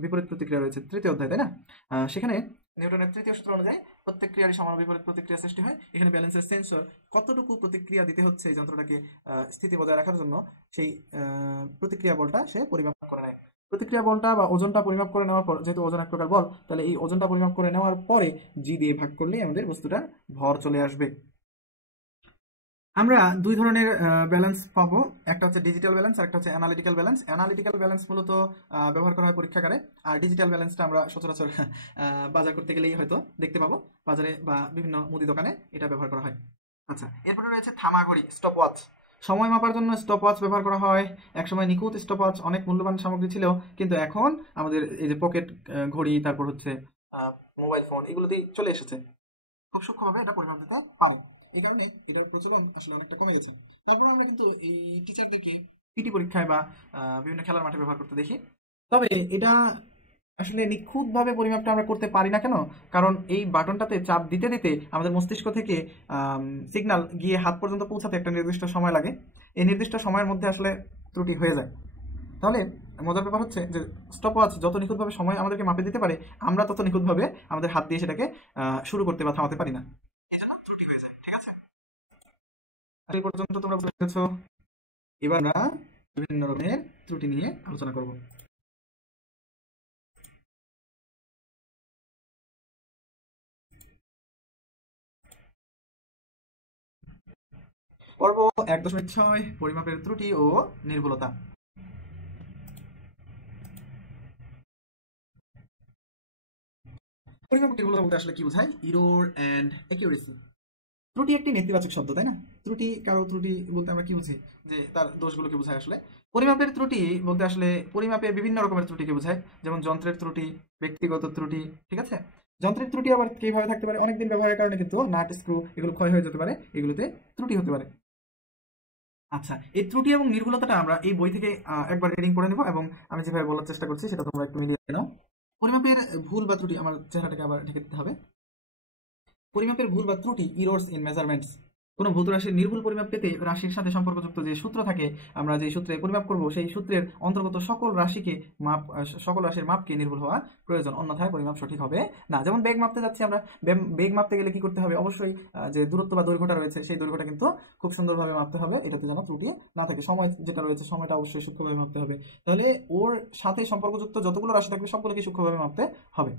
বিপরীত প্রতিক্রিয়া রয়েছে, তৃতীয় অধ্যায়, তাই না? সেখানে নিউটনের তৃতীয় সূত্র অনুযায়ী প্রত্যেক ক্রিয়ারই বিপরীত প্রতিক্রিয়া সৃষ্টি হয়। এখানে ব্যালেন্সের সেন্সর কতটুকু প্রতিক্রিয়া দিতে হচ্ছে এই যন্ত্রটাকে স্থিতি বজায় রাখার জন্য, সেই প্রতিক্রিয়া বলটা সে পরিমাপ করে নেয়। প্রতিক্রিয়া বলটা বা ওজনটা পরিমাপ করে নেওয়ার পর, যেহেতু ওজন এক প্রকার বল, তাহলে এই ওজনটা পরিমাপ করে নেওয়ার পরে জি দিয়ে ভাগ করলেই আমাদের বস্তুটার ভর চলে আসবে। আমরা দুই ধরনের ব্যালেন্স পাবো, একটা হচ্ছে ডিজিটাল ব্যালেন্স আর একটা হচ্ছে অ্যানালিটিক্যাল ব্যালেন্স। অ্যানালিটিক্যাল ব্যালেন্স মূলত ব্যবহার করা হয় পরীক্ষাগারে, আর ডিজিটাল ব্যালেন্সটা আমরা সচরাচর বাজার করতে গেলেই হয়তো দেখতে পাবো, বাজারে বা বিভিন্ন মুদি দোকানে এটা ব্যবহার করা হয়। আচ্ছা, এরপরে রয়েছে থামাঘড়ি, স্টপ ওয়াচ। সময় মাপার জন্য স্টপ ওয়াচ ব্যবহার করা হয়। একসময় নিখুঁত স্টপ ওয়াচ অনেক মূল্যবান সামগ্রী ছিল, কিন্তু এখন আমাদের এই যে পকেট ঘড়ি, তারপর হচ্ছে মোবাইল ফোন, এগুলোতেই চলে এসেছে, খুব সূক্ষ্মভাবে এটা পরিমাপ দিতে পারে। এই কারণে এটার প্রচলন আসলে অনেকটা কমে গেছে। তারপর আমরা কিন্তু এই টিচারদেরকে পিটি পরীক্ষায় বা বিভিন্ন খেলার মাঠে ব্যবহার করতে দেখি। তবে এটা আসলে নিখুঁতভাবে পরিমাপটা আমরা করতে পারি না। কেন? কারণ এই বাটনটাতে চাপ দিতে দিতে আমাদের মস্তিষ্ক থেকে সিগন্যাল গিয়ে হাত পর্যন্ত পৌঁছাতে একটা নির্দিষ্ট সময় লাগে। এই নির্দিষ্ট সময়ের মধ্যে আসলে ত্রুটি হয়ে যায়। তাহলে মজার ব্যাপার হচ্ছে যে স্টপ ওয়াচ যত নিখুঁতভাবে সময় আমাদেরকে মাপে দিতে পারে, আমরা তত নিখুঁতভাবে আমাদের হাত দিয়ে সেটাকে শুরু করতে বা থামাতে পারি না, এজন্য ত্রুটি হয়ে যায়। ঠিক আছে, এই পর্যন্ত তোমরা বুঝে গেছো। এবার আমরা বিভিন্ন রকমের ত্রুটি নিয়ে আলোচনা করব। পর্ব 1.6 পরিমাপের ত্রুটি ও নির্ভুলতা। পরিমাপের নির্ভুলতা বলতে আসলে কি বোঝায়? Error and accuracy. ত্রুটি একটি নেতিবাচক শব্দ, তাই না? ত্রুটি, কারো ত্রুটি বলতে আমরা কি বুঝি? যে তার দোষগুলোকে বোঝায়। আসলে পরিমাপের ত্রুটি বলতে আসলে পরিমাপে বিভিন্ন রকমের ত্রুটিকে বোঝায়, যেমন যন্ত্রের ত্রুটি, ব্যক্তিগত ত্রুটি। ঠিক আছে, যন্ত্রের ত্রুটি আবার কিভাবে থাকতে পারে? অনেকদিন ব্যবহারের কারণে কিন্তু নাট স্ক্রু এগুলো ক্ষয় হয়ে যেতে পারে, এগুলোতে ত্রুটি হতে পারে। আচ্ছা, এই ত্রুটি এবং নির্ভুলতাটা আমরা এই বই থেকে একবার রিডিং করে নেব, এবং আমি যেভাবে বলার চেষ্টা করছি সেটা তোমরা একটু মিলিয়ে নাও। পরিমাপের ভুল বা ত্রুটি, আমার চেহারাটাকে আবার ঢেকে দিতে হবে। পরিমাপের ভুল বা ত্রুটি, ইরোর্স ইন মেজারমেন্টস। কোনো ভৌত রাশির নির্ভুল পরিমাপ পেতে রাশির সাথে সম্পর্কযুক্ত যে সূত্র থাকে, আমরা যে সূত্রে পরিমাপ করব সেই সূত্রের অন্তর্গত সকল রাশিকে সকল রাশির মাপকে নির্ভুল হওয়া প্রয়োজন, অন্যথায় পরিমাপ সঠিক হবে না। যেমন বেগ মাপতে যাচ্ছি আমরা, বেগ মাপতে গেলে কি করতে হবে? অবশ্যই যে দূরত্ব বা দৈর্ঘ্যটা রয়েছে সেই দৈর্ঘ্যটা কিন্তু খুব সুন্দরভাবে মাপতে হবে, এটাতে যেন ত্রুটি না থাকে। সময় যেটা রয়েছে সময়টা অবশ্যই সূক্ষ্মভাবে মাপতে হবে। তাহলে ওর সাথে সম্পর্কযুক্ত যতগুলো রাশি থাকবে সবগুলোকে সূক্ষ্মভাবে মাপতে হবে।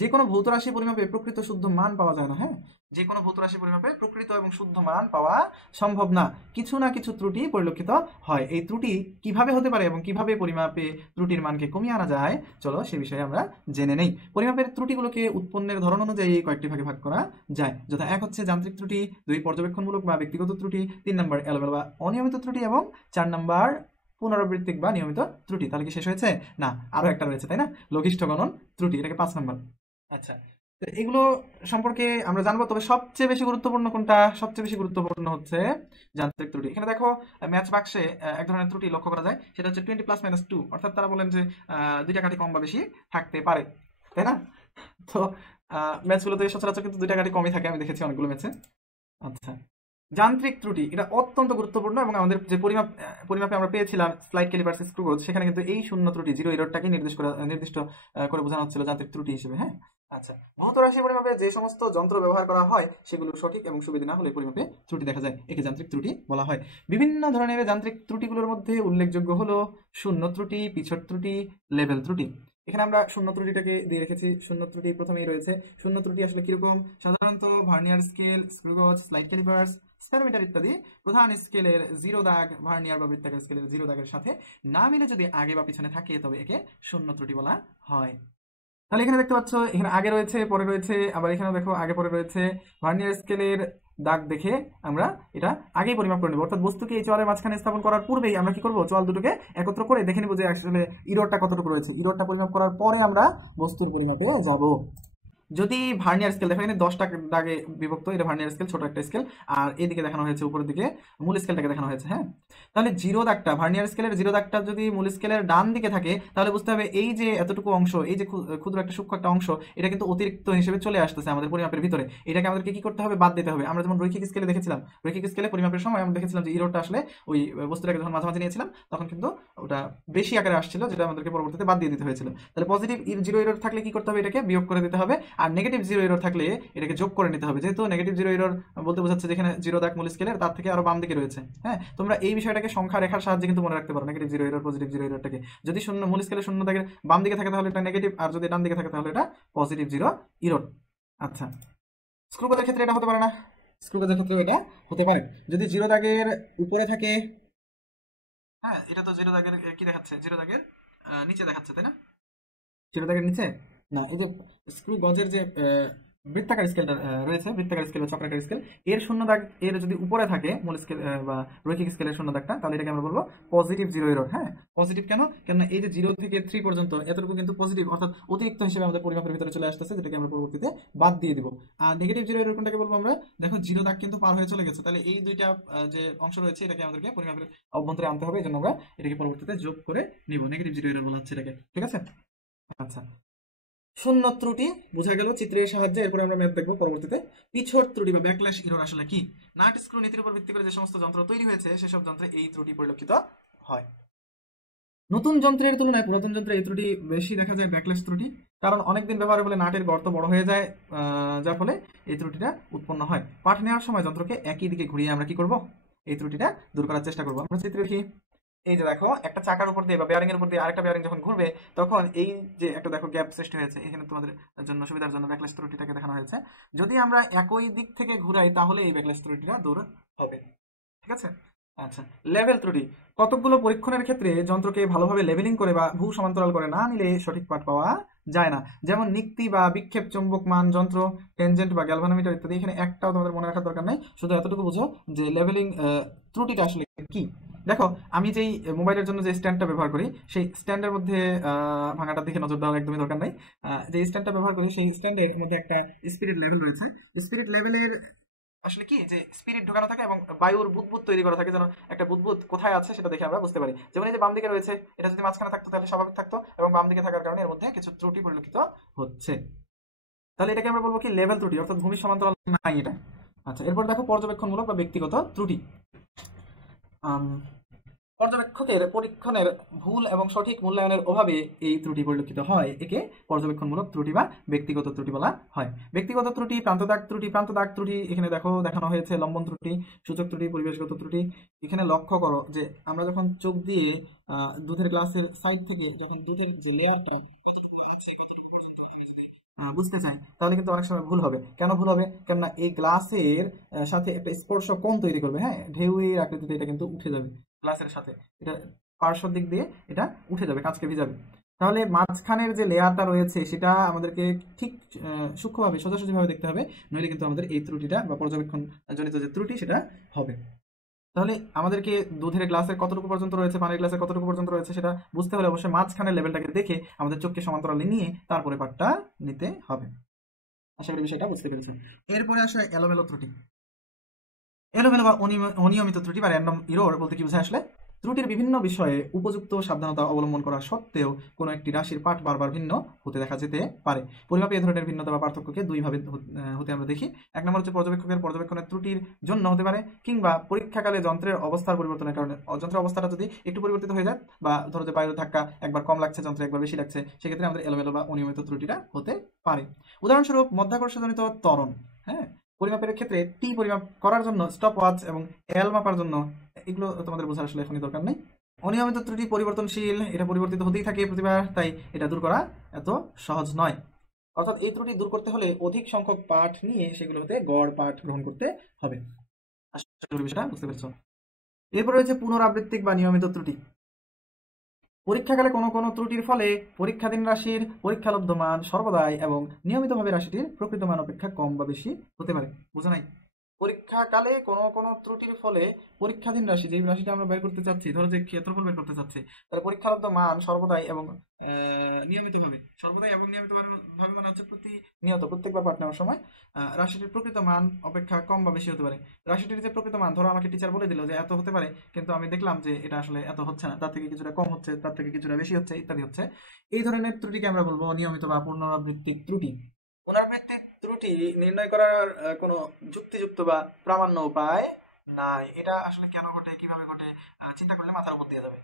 যে কোনো ভৌত রাশি পরিমাপে প্রকৃত শুদ্ধ মান পাওয়া যায় না। হ্যাঁ, যে কোনো ভৌত রাশি পরিমাপে প্রকৃত এবং শুদ্ধ মান পাওয়া সম্ভব না, কিছু না কিছু ত্রুটি পরিলক্ষিত হয়। এই ত্রুটি কিভাবে হতে পারে এবং কিভাবে পরিমাপে ত্রুটির মানকে কমিয়ে আনা যায়, চলো সে বিষয়ে আমরা জেনে নেই। পরিমাপের ত্রুটিগুলোকে উৎপন্নের ধরন অনুযায়ী কয়েকটি ভাগে ভাগ করা যায়, যথা 1 হচ্ছে যান্ত্রিক ত্রুটি, 2 পর্যবেক্ষণমূলক বা ব্যক্তিগত ত্রুটি, 3 নম্বর এলোমেলো বা অনিয়মিত ত্রুটি, এবং 4 নম্বর পুনরাবৃত্তিক বা নিয়মিত ত্রুটি। তাহলে কি শেষ হয়েছে? না, আরো একটা রয়েছে, তাই না? লঘিষ্ঠ গণন ত্রুটি, এটাকে 5 নম্বর। আচ্ছা, তো এগুলো সম্পর্কে আমরা জানবো। তবে সবচেয়ে বেশি গুরুত্বপূর্ণ কোনটা? সবচেয়ে বেশি গুরুত্বপূর্ণ হচ্ছে যান্ত্রিক ত্রুটি। এখানে দেখো ম্যাচ বাক্সে এক ধরনের ত্রুটি লক্ষ্য করা যায়, সেটা হচ্ছে 20 ± 2, অর্থাৎ তারা বলেন যে 2টা কাঠি কম বা বেশি থাকতে পারে, তাই না? তো ম্যাচগুলোতে সচরাচর কিন্তু 2টা কাঠি কমই থাকে, আমি দেখেছি অনেকগুলো ম্যাচে। আচ্ছা, যান্ত্রিক ত্রুটি এটা অত্যন্ত গুরুত্বপূর্ণ, এবং আমাদের যে পরিমাপে আমরা পেয়েছিলাম স্লাইড ক্যালিপার স্ক্রু গেজ, সেখানে কিন্তু এই শূন্য ত্রুটি, জিরো এররটাকে নির্দিষ্ট করে বোঝানো হচ্ছিল যান্ত্রিক ত্রুটি হিসেবে। হ্যাঁ, আচ্ছা, ভৌত রাশি পরিমাপে যে সমস্ত যন্ত্র ব্যবহার করা হয় সেগুলো সঠিক এবং সুবিধা না হলে পরিমাপে ত্রুটি দেখা যায়, একে যান্ত্রিক ত্রুটি বলা হয়। বিভিন্ন ধরনের যান্ত্রিক ত্রুটিগুলোর মধ্যে উল্লেখযোগ্য হলো শূন্য ত্রুটি, পিছট ত্রুটি, লেভেল ত্রুটি। এখানে আমরা শূন্য ত্রুটিটাকে দিয়ে রেখেছি। শূন্য ত্রুটি প্রথমেই রয়েছে। শূন্য ত্রুটি আসলে কিরকম? সাধারণত ভার্নিয়ার স্কেল, স্ক্রু গজ, স্লাইড ক্যালিপার্স, স্প্যারোমিটার ইত্যাদি প্রধান স্কেলের জিরো দাগ, ভার্নিয়ার বা বৃত্তাকার স্কেলের জিরো দাগের সাথে না মিলে যদি আগে বা পিছনে থাকে তবে একে শূন্য ত্রুটি বলা হয়। তাহলে এখানে দেখতে পাচ্ছ, এখানে আগে রয়েছে, পরে রয়েছে, আবার এখানে দেখো আগে পরে রয়েছে। ভার্নিয়ার স্কেলের দাগ দেখে আমরা এটা আগেই পরিমাপ করে নেব, অর্থাৎ বস্তুকে এই চোয়ালের মাঝখানে স্থাপন করার পূর্বেই আমরা কি করব? চোয়াল দুটোকে একত্র করে দেখে নেব যে আসলে ইরোরটা কতটুকু রয়েছে। ইরোরটা পরিমাপ করার পরে আমরা বস্তুর পরিমাপে যাব। যদি ভার্নিয়ার স্কেল দেখো, এখানে 10টা দাগে বিভক্ত, এটা ভার্নিয়ার স্কেল, ছোট একটা স্কেল, আর এদিকে দেখানো হয়েছে উপরের দিকে মূল স্কেলটাকে দেখানো হয়েছে। হ্যাঁ, তাহলে জিরো দাগটা, ভার্নিয়ার স্কেলের জিরো দাগটা যদি মূল স্কেলের ডান দিকে থাকে, তাহলে বুঝতে হবে এই যে এতটুকু অংশ, এই যে ক্ষুদ্র একটা সূক্ষ্ম একটা অংশ, এটা কিন্তু অতিরিক্ত হিসেবে চলে আসতেছে আমাদের পরিমাপের ভিতরে। এটাকে আমাদেরকে কি করতে হবে? বাদ দিতে হবে। আমরা যেমন রৈখিক স্কেলে দেখেছিলাম, রৈখিক স্কেলে পরিমাপের সময় আমরা দেখেছিলাম যে ইরোরটা আসলে ওই বস্তুটাকে যখন মাঝামাঝি নিয়েছিলাম তখন কিন্তু ওটা বেশি আকারে আসছিল, যেটা আমাদেরকে পরবর্তীতে বাদ দিয়ে দিতে হয়েছিল। তাহলে পজিটিভ জিরো ইরোর থাকলে কি করতে হবে? এটাকে বিয়োগ করে দিতে হবে। আর নেগেটিভ জিরো এরর থাকলে এটাকে যোগ করে নিতে হবে, যেহেতু নেগেটিভ জিরো এরর বলতে বোঝাচ্ছে যেখানে জিরো দাগ মূল স্কেলের তার থেকে আরো বাম দিকে রয়েছে। হ্যাঁ, তোমরা এই বিষয়টাকে সংখ্যা রেখার সাহায্যে কিন্তু মনে রাখতে পারো, negative zero error positive zero এররটাকে। যদি শূন্য মূল স্কেলের শূন্য দাগের বাম দিকে থাকে তাহলে এটা নেগেটিভ, আর যদি ডান দিকে থাকে তাহলে এটা পজিটিভ জিরো এরর। আচ্ছা, স্ক্রু গজের ক্ষেত্রে এটা হতে পারে না, স্ক্রু গজের ক্ষেত্রে এটা হতে পারে। যদি জিরো দাগের উপরে থাকে, হ্যাঁ এটা তো জিরো দাগের কি দেখাচ্ছে, জিরো দাগের নিচে দেখাচ্ছে তাই না, জিরো দাগের নিচে না, এই যে স্ক্রু গজের যে বৃত্তাকার স্কেলটা রয়েছে, বৃত্তাকার স্কেল বা চক্রাকার স্কেল, এর শূন্য দাগ এর যদি উপরে থাকে মূল স্কেল বা রৈখিক স্কেলের শূন্য দাগটা, তাহলে এটাকে আমরা বলবো পজিটিভ জিরো এরর। হ্যাঁ, পজিটিভ কেন, কেননা এই যে 0 থেকে 3 পর্যন্ত এতটুকু কিন্তু পজিটিভ, অর্থাৎ অতিরিক্ত হিসেবে আমাদের পরিমাপের ভিতরে চলে আসতেছে, যেটাকে আমরা পরবর্তীতে বাদ দিয়ে দিব। আর নেগেটিভ জিরো এরর কোনটাকে বলবো আমরা, দেখো জিরো দাগ কিন্তু পার হয়ে চলে গেছে, তাহলে এই দুইটা যে অংশ রয়েছে এটাকে আমাদেরকে পরিমাপের অভ্যন্তরে আনতে হবে, এই জন্য আমরা এটাকে পরবর্তীতে যোগ করে নিব, নেগেটিভ জিরো এরর বলা হচ্ছে এটাকে। ঠিক আছে, আচ্ছা শূন্য ত্রুটি বোঝা গেল চিত্রের সাহায্যে। এরপরে আমরা ম্যাথ দেখবো পরবর্তীতে। পিছট ত্রুটি বা ব্যাকল্যাশ এরর আসলে কি? নাট স্ক্রু নীতির উপর ভিত্তি করে যে সমস্ত যন্ত্র তৈরি হয়েছে সেসব যন্ত্রে এই ত্রুটি পরিলক্ষিত হয়। নতুন যন্ত্রের তুলনায় পুরাতন যন্ত্রে এই ত্রুটি বেশি দেখা যায়, ব্যাকল্যাশ ত্রুটি, কারণ অনেকদিন ব্যবহারের ফলে নাটের গর্ত বড় হয়ে যায়, যার ফলে এই ত্রুটিটা উৎপন্ন হয়। পাঠ নেওয়ার সময় যন্ত্রকে একই দিকে ঘুরিয়ে আমরা কি করব, এই ত্রুটিটা দূর করার চেষ্টা করবো। আমরা চিত্রে দেখি, এই যে দেখো একটা চাকার উপর দিয়ে বা বেয়ারিং এর উপর দিয়ে আরেকটা বেয়ারিং যখন ঘুরবে, তখন এই যে একটা দেখো গ্যাপ সৃষ্টি হয়েছে, এখানে তোমাদের জন্য সুবিধার জন্য ব্যাকল্যাশ ত্রুটিটাকে দেখানো হয়েছে। যদি আমরা একই দিক থেকে ঘুরাই তাহলে এই ব্যাকল্যাশ ত্রুটিটা দূর হবে। ঠিক আছে, আচ্ছা লেভেল ত্রুটি, কতকগুলো পরীক্ষণের ক্ষেত্রে যন্ত্রকে ভালোভাবে লেভেলিং করে বা ভূ সমান্তরাল করে না নিলে সঠিক পাঠ পাওয়া যায় না, যেমন নিক্তি বা বিক্ষেপ চৌম্বক মান যন্ত্র, টেনজেন্ট বা গ্যালভানোমিটার ইত্যাদি। এখানে একটাও তোমাদের মনে রাখার দরকার নাই, শুধু এতটুকু বুঝো যে লেভেলিং ত্রুটিটা আসলে কি। দেখো আমি যেই মোবাইলের জন্য যে স্ট্যান্ডটা ব্যবহার করি, সেই স্ট্যান্ডের মধ্যে ভাঙাটার দিকে নজর দেওয়ার একদমই দরকার নাই। যে স্ট্যান্ডটা ব্যবহার করি সেই স্ট্যান্ডের মধ্যে একটা স্পিরিট লেভেল রয়েছে। স্পিরিট লেভেলের আসলে কি, যে স্পিরিট ঢোকানো থাকে এবং বায়ুর বুদবুদ তৈরি করা থাকে, যেন একটা বুদবুদ কোথায় আছে সেটা দেখে আমরা বুঝতে পারি। যেমন এই যে বাম দিকে রয়েছে, এটা যদি মাঝখানে থাকতো তাহলে স্বাভাবিক থাকতো, এবং বাম দিকে থাকার কারণে এর মধ্যে কিছু ত্রুটি পরিলক্ষিত হচ্ছে। তাহলে এটাকে আমরা বলবো কি লেভেল ত্রুটি, অর্থাৎ ভূমি সমান্তরাল নাই এটা। আচ্ছা, এরপর দেখো পর্যবেক্ষণমূলক বা ব্যক্তিগত ত্রুটি। পর্যবেক্ষকের পরীক্ষণের ভুল এবং সঠিক মূল্যায়নের অভাবে এই ত্রুটি পরিলক্ষিত হয়, একে পর্যবেক্ষণমূলক ত্রুটি বা ব্যক্তিগত ত্রুটি বলা হয়। ব্যক্তিগত ত্রুটি, প্রান্ত দাগ ত্রুটি, প্রান্ত দাগ ত্রুটি এখানে দেখো দেখানো হয়েছে, লম্বন ত্রুটি, সূচক ত্রুটি, পরিবেশগত ত্রুটি। এখানে লক্ষ্য করো যে আমরা যখন চোখ দিয়ে দুধের গ্লাসের সাইড থেকে যখন দুধের যে লেয়ারটা কতটুকু আছে কতটুকু পর্যন্ত আমি যদি বুঝতে চাই, তাহলে কিন্তু অনেক সময় ভুল হবে। কেন ভুল হবে, কেননা এই গ্লাসের সাথে একটা স্পর্শ কোণ তৈরি করবে। হ্যাঁ, ঢেউয়ের আকৃতিতে এটা কিন্তু উঠে যাবে গ্লাসের সাথে, এটা পার্শ্ব দিক দিয়ে এটা উঠে যাবে, কাঁচকে ভিজাবে। তাহলে মাঝখানের যে লেয়ারটা রয়েছে সেটা আমাদেরকে ঠিক সূক্ষ্মভাবে সোজাসুজিভাবে দেখতে হবে, নইলে কিন্তু আমাদের এই ত্রুটিটা বা পর্যবেক্ষণ জনিত যে ত্রুটি সেটা হবে। তাহলে আমাদেরকে দুধের গ্লাসের কতটুকু পর্যন্ত রয়েছে, পানির গ্লাসের কতটুকু পর্যন্ত রয়েছে সেটা বুঝতে হলে অবশ্যই মাঝখানের লেভেলটাকে দেখে আমাদের চোখকে সমান্তরালে নিয়ে তারপরে পাঠটা নিতে হবে। আশা করি বিষয়টা বুঝতে পেরেছেন। এরপরে আসে এলোমেলো ত্রুটি। এলোমেলো বা অনিয়মিত ত্রুটি বা র্যান্ডম ইরর বলতে কি বোঝায় আসলে, ত্রুটির বিভিন্ন বিষয়ে উপযুক্ত সাবধানতা অবলম্বন করা সত্ত্বেও কোনো একটি রাশির পাঠ বারবার ভিন্ন হতে দেখা যেতে পারে। পরিমাপে এ ধরনের ভিন্নতা বা পার্থক্যকে দুই ভাবে হতে আমরা দেখি। এক নম্বর হচ্ছে পর্যবেক্ষকের পর্যবেক্ষণের ত্রুটির জন্য হতে পারে, কিংবা পরীক্ষাকালে যন্ত্রের অবস্থার পরিবর্তনের কারণে। যন্ত্রের অবস্থাটা যদি একটু পরিবর্তিত হয়ে যায়, বা ধরো যে বায়ুর ধাক্কা একবার কম লাগছে যন্ত্রে একবার বেশি লাগছে, সেক্ষেত্রে আমাদের এলোমেলো বা অনিয়মিত ত্রুটিটা হতে পারে। উদাহরণস্বরূপ মধ্যাকর্ষজনিত ত্বরণ। হ্যাঁ, পরিমাপের ক্ষেত্রে টি পরিমাপ করার জন্য স্টপ ওয়াচ এবং এল মাপার জন্য, এগুলো তোমাদের বোঝার আসলে এখনই দরকার নেই। অনিয়মিত ত্রুটি পরিবর্তনশীল, এটা পরিবর্তিত হতেই থাকে প্রতিবার, তাই এটা দূর করা এত সহজ নয়। অর্থাৎ এই ত্রুটি দূর করতে হলে অধিক সংখ্যক পাঠ নিয়ে সেগুলো হতে গড় পাঠ গ্রহণ করতে হবে। আশা করি বিষয়টা বুঝতে পেরেছো। এরপর রয়েছে পুনরাবৃত্তিক বা নিয়মিত ত্রুটি। পরীক্ষাকালে কোনো কোনো ত্রুটির ফলে পরীক্ষাধীন রাশির পরীক্ষালব্ধ মান সর্বদাই এবং নিয়মিতভাবে রাশিটির প্রকৃত মান অপেক্ষা কম বা বেশি হতে পারে। বোঝা নাই? পরীক্ষাকালে কোনো কোনো ত্রুটির ফলে পরীক্ষাধীন রাশি, যে রাশিটা আমরা বের করতে চাচ্ছি, ধরো যে ক্ষেত্রফল বের করতে চাচ্ছি, তাহলে পরীক্ষালব্ধ মান সর্বদাই এবং নিয়মিতভাবে, সর্বদাই এবং নিয়মিতভাবে মানে হচ্ছে প্রতিনিয়ত প্রত্যেকবার পাঠ নেওয়ার সময় রাশিটির প্রকৃত মান অপেক্ষা কম বা বেশি হতে পারে। রাশিটির যে প্রকৃত মান, ধরো আমাকে টিচার বলে দিল যে এত হতে পারে, কিন্তু আমি দেখলাম যে এটা আসলে এত হচ্ছে না, তার থেকে কিছুটা কম হচ্ছে, তার থেকে কিছুটা বেশি হচ্ছে, ইত্যাদি হচ্ছে। এই ধরনের ত্রুটিকে আমরা বলবো অনিয়মিত বা পুনরাবৃত্তিক ত্রুটি। পুনরাবৃত্তিক ত্রুটি নির্ণয় করার কোনো যুক্তিযুক্ত বা প্রামাণ্য উপায় নাই। এটা আসলে কেন ঘটে, কিভাবে ঘটে, চিন্তা করলে মাথার উপর দিয়ে যাবে।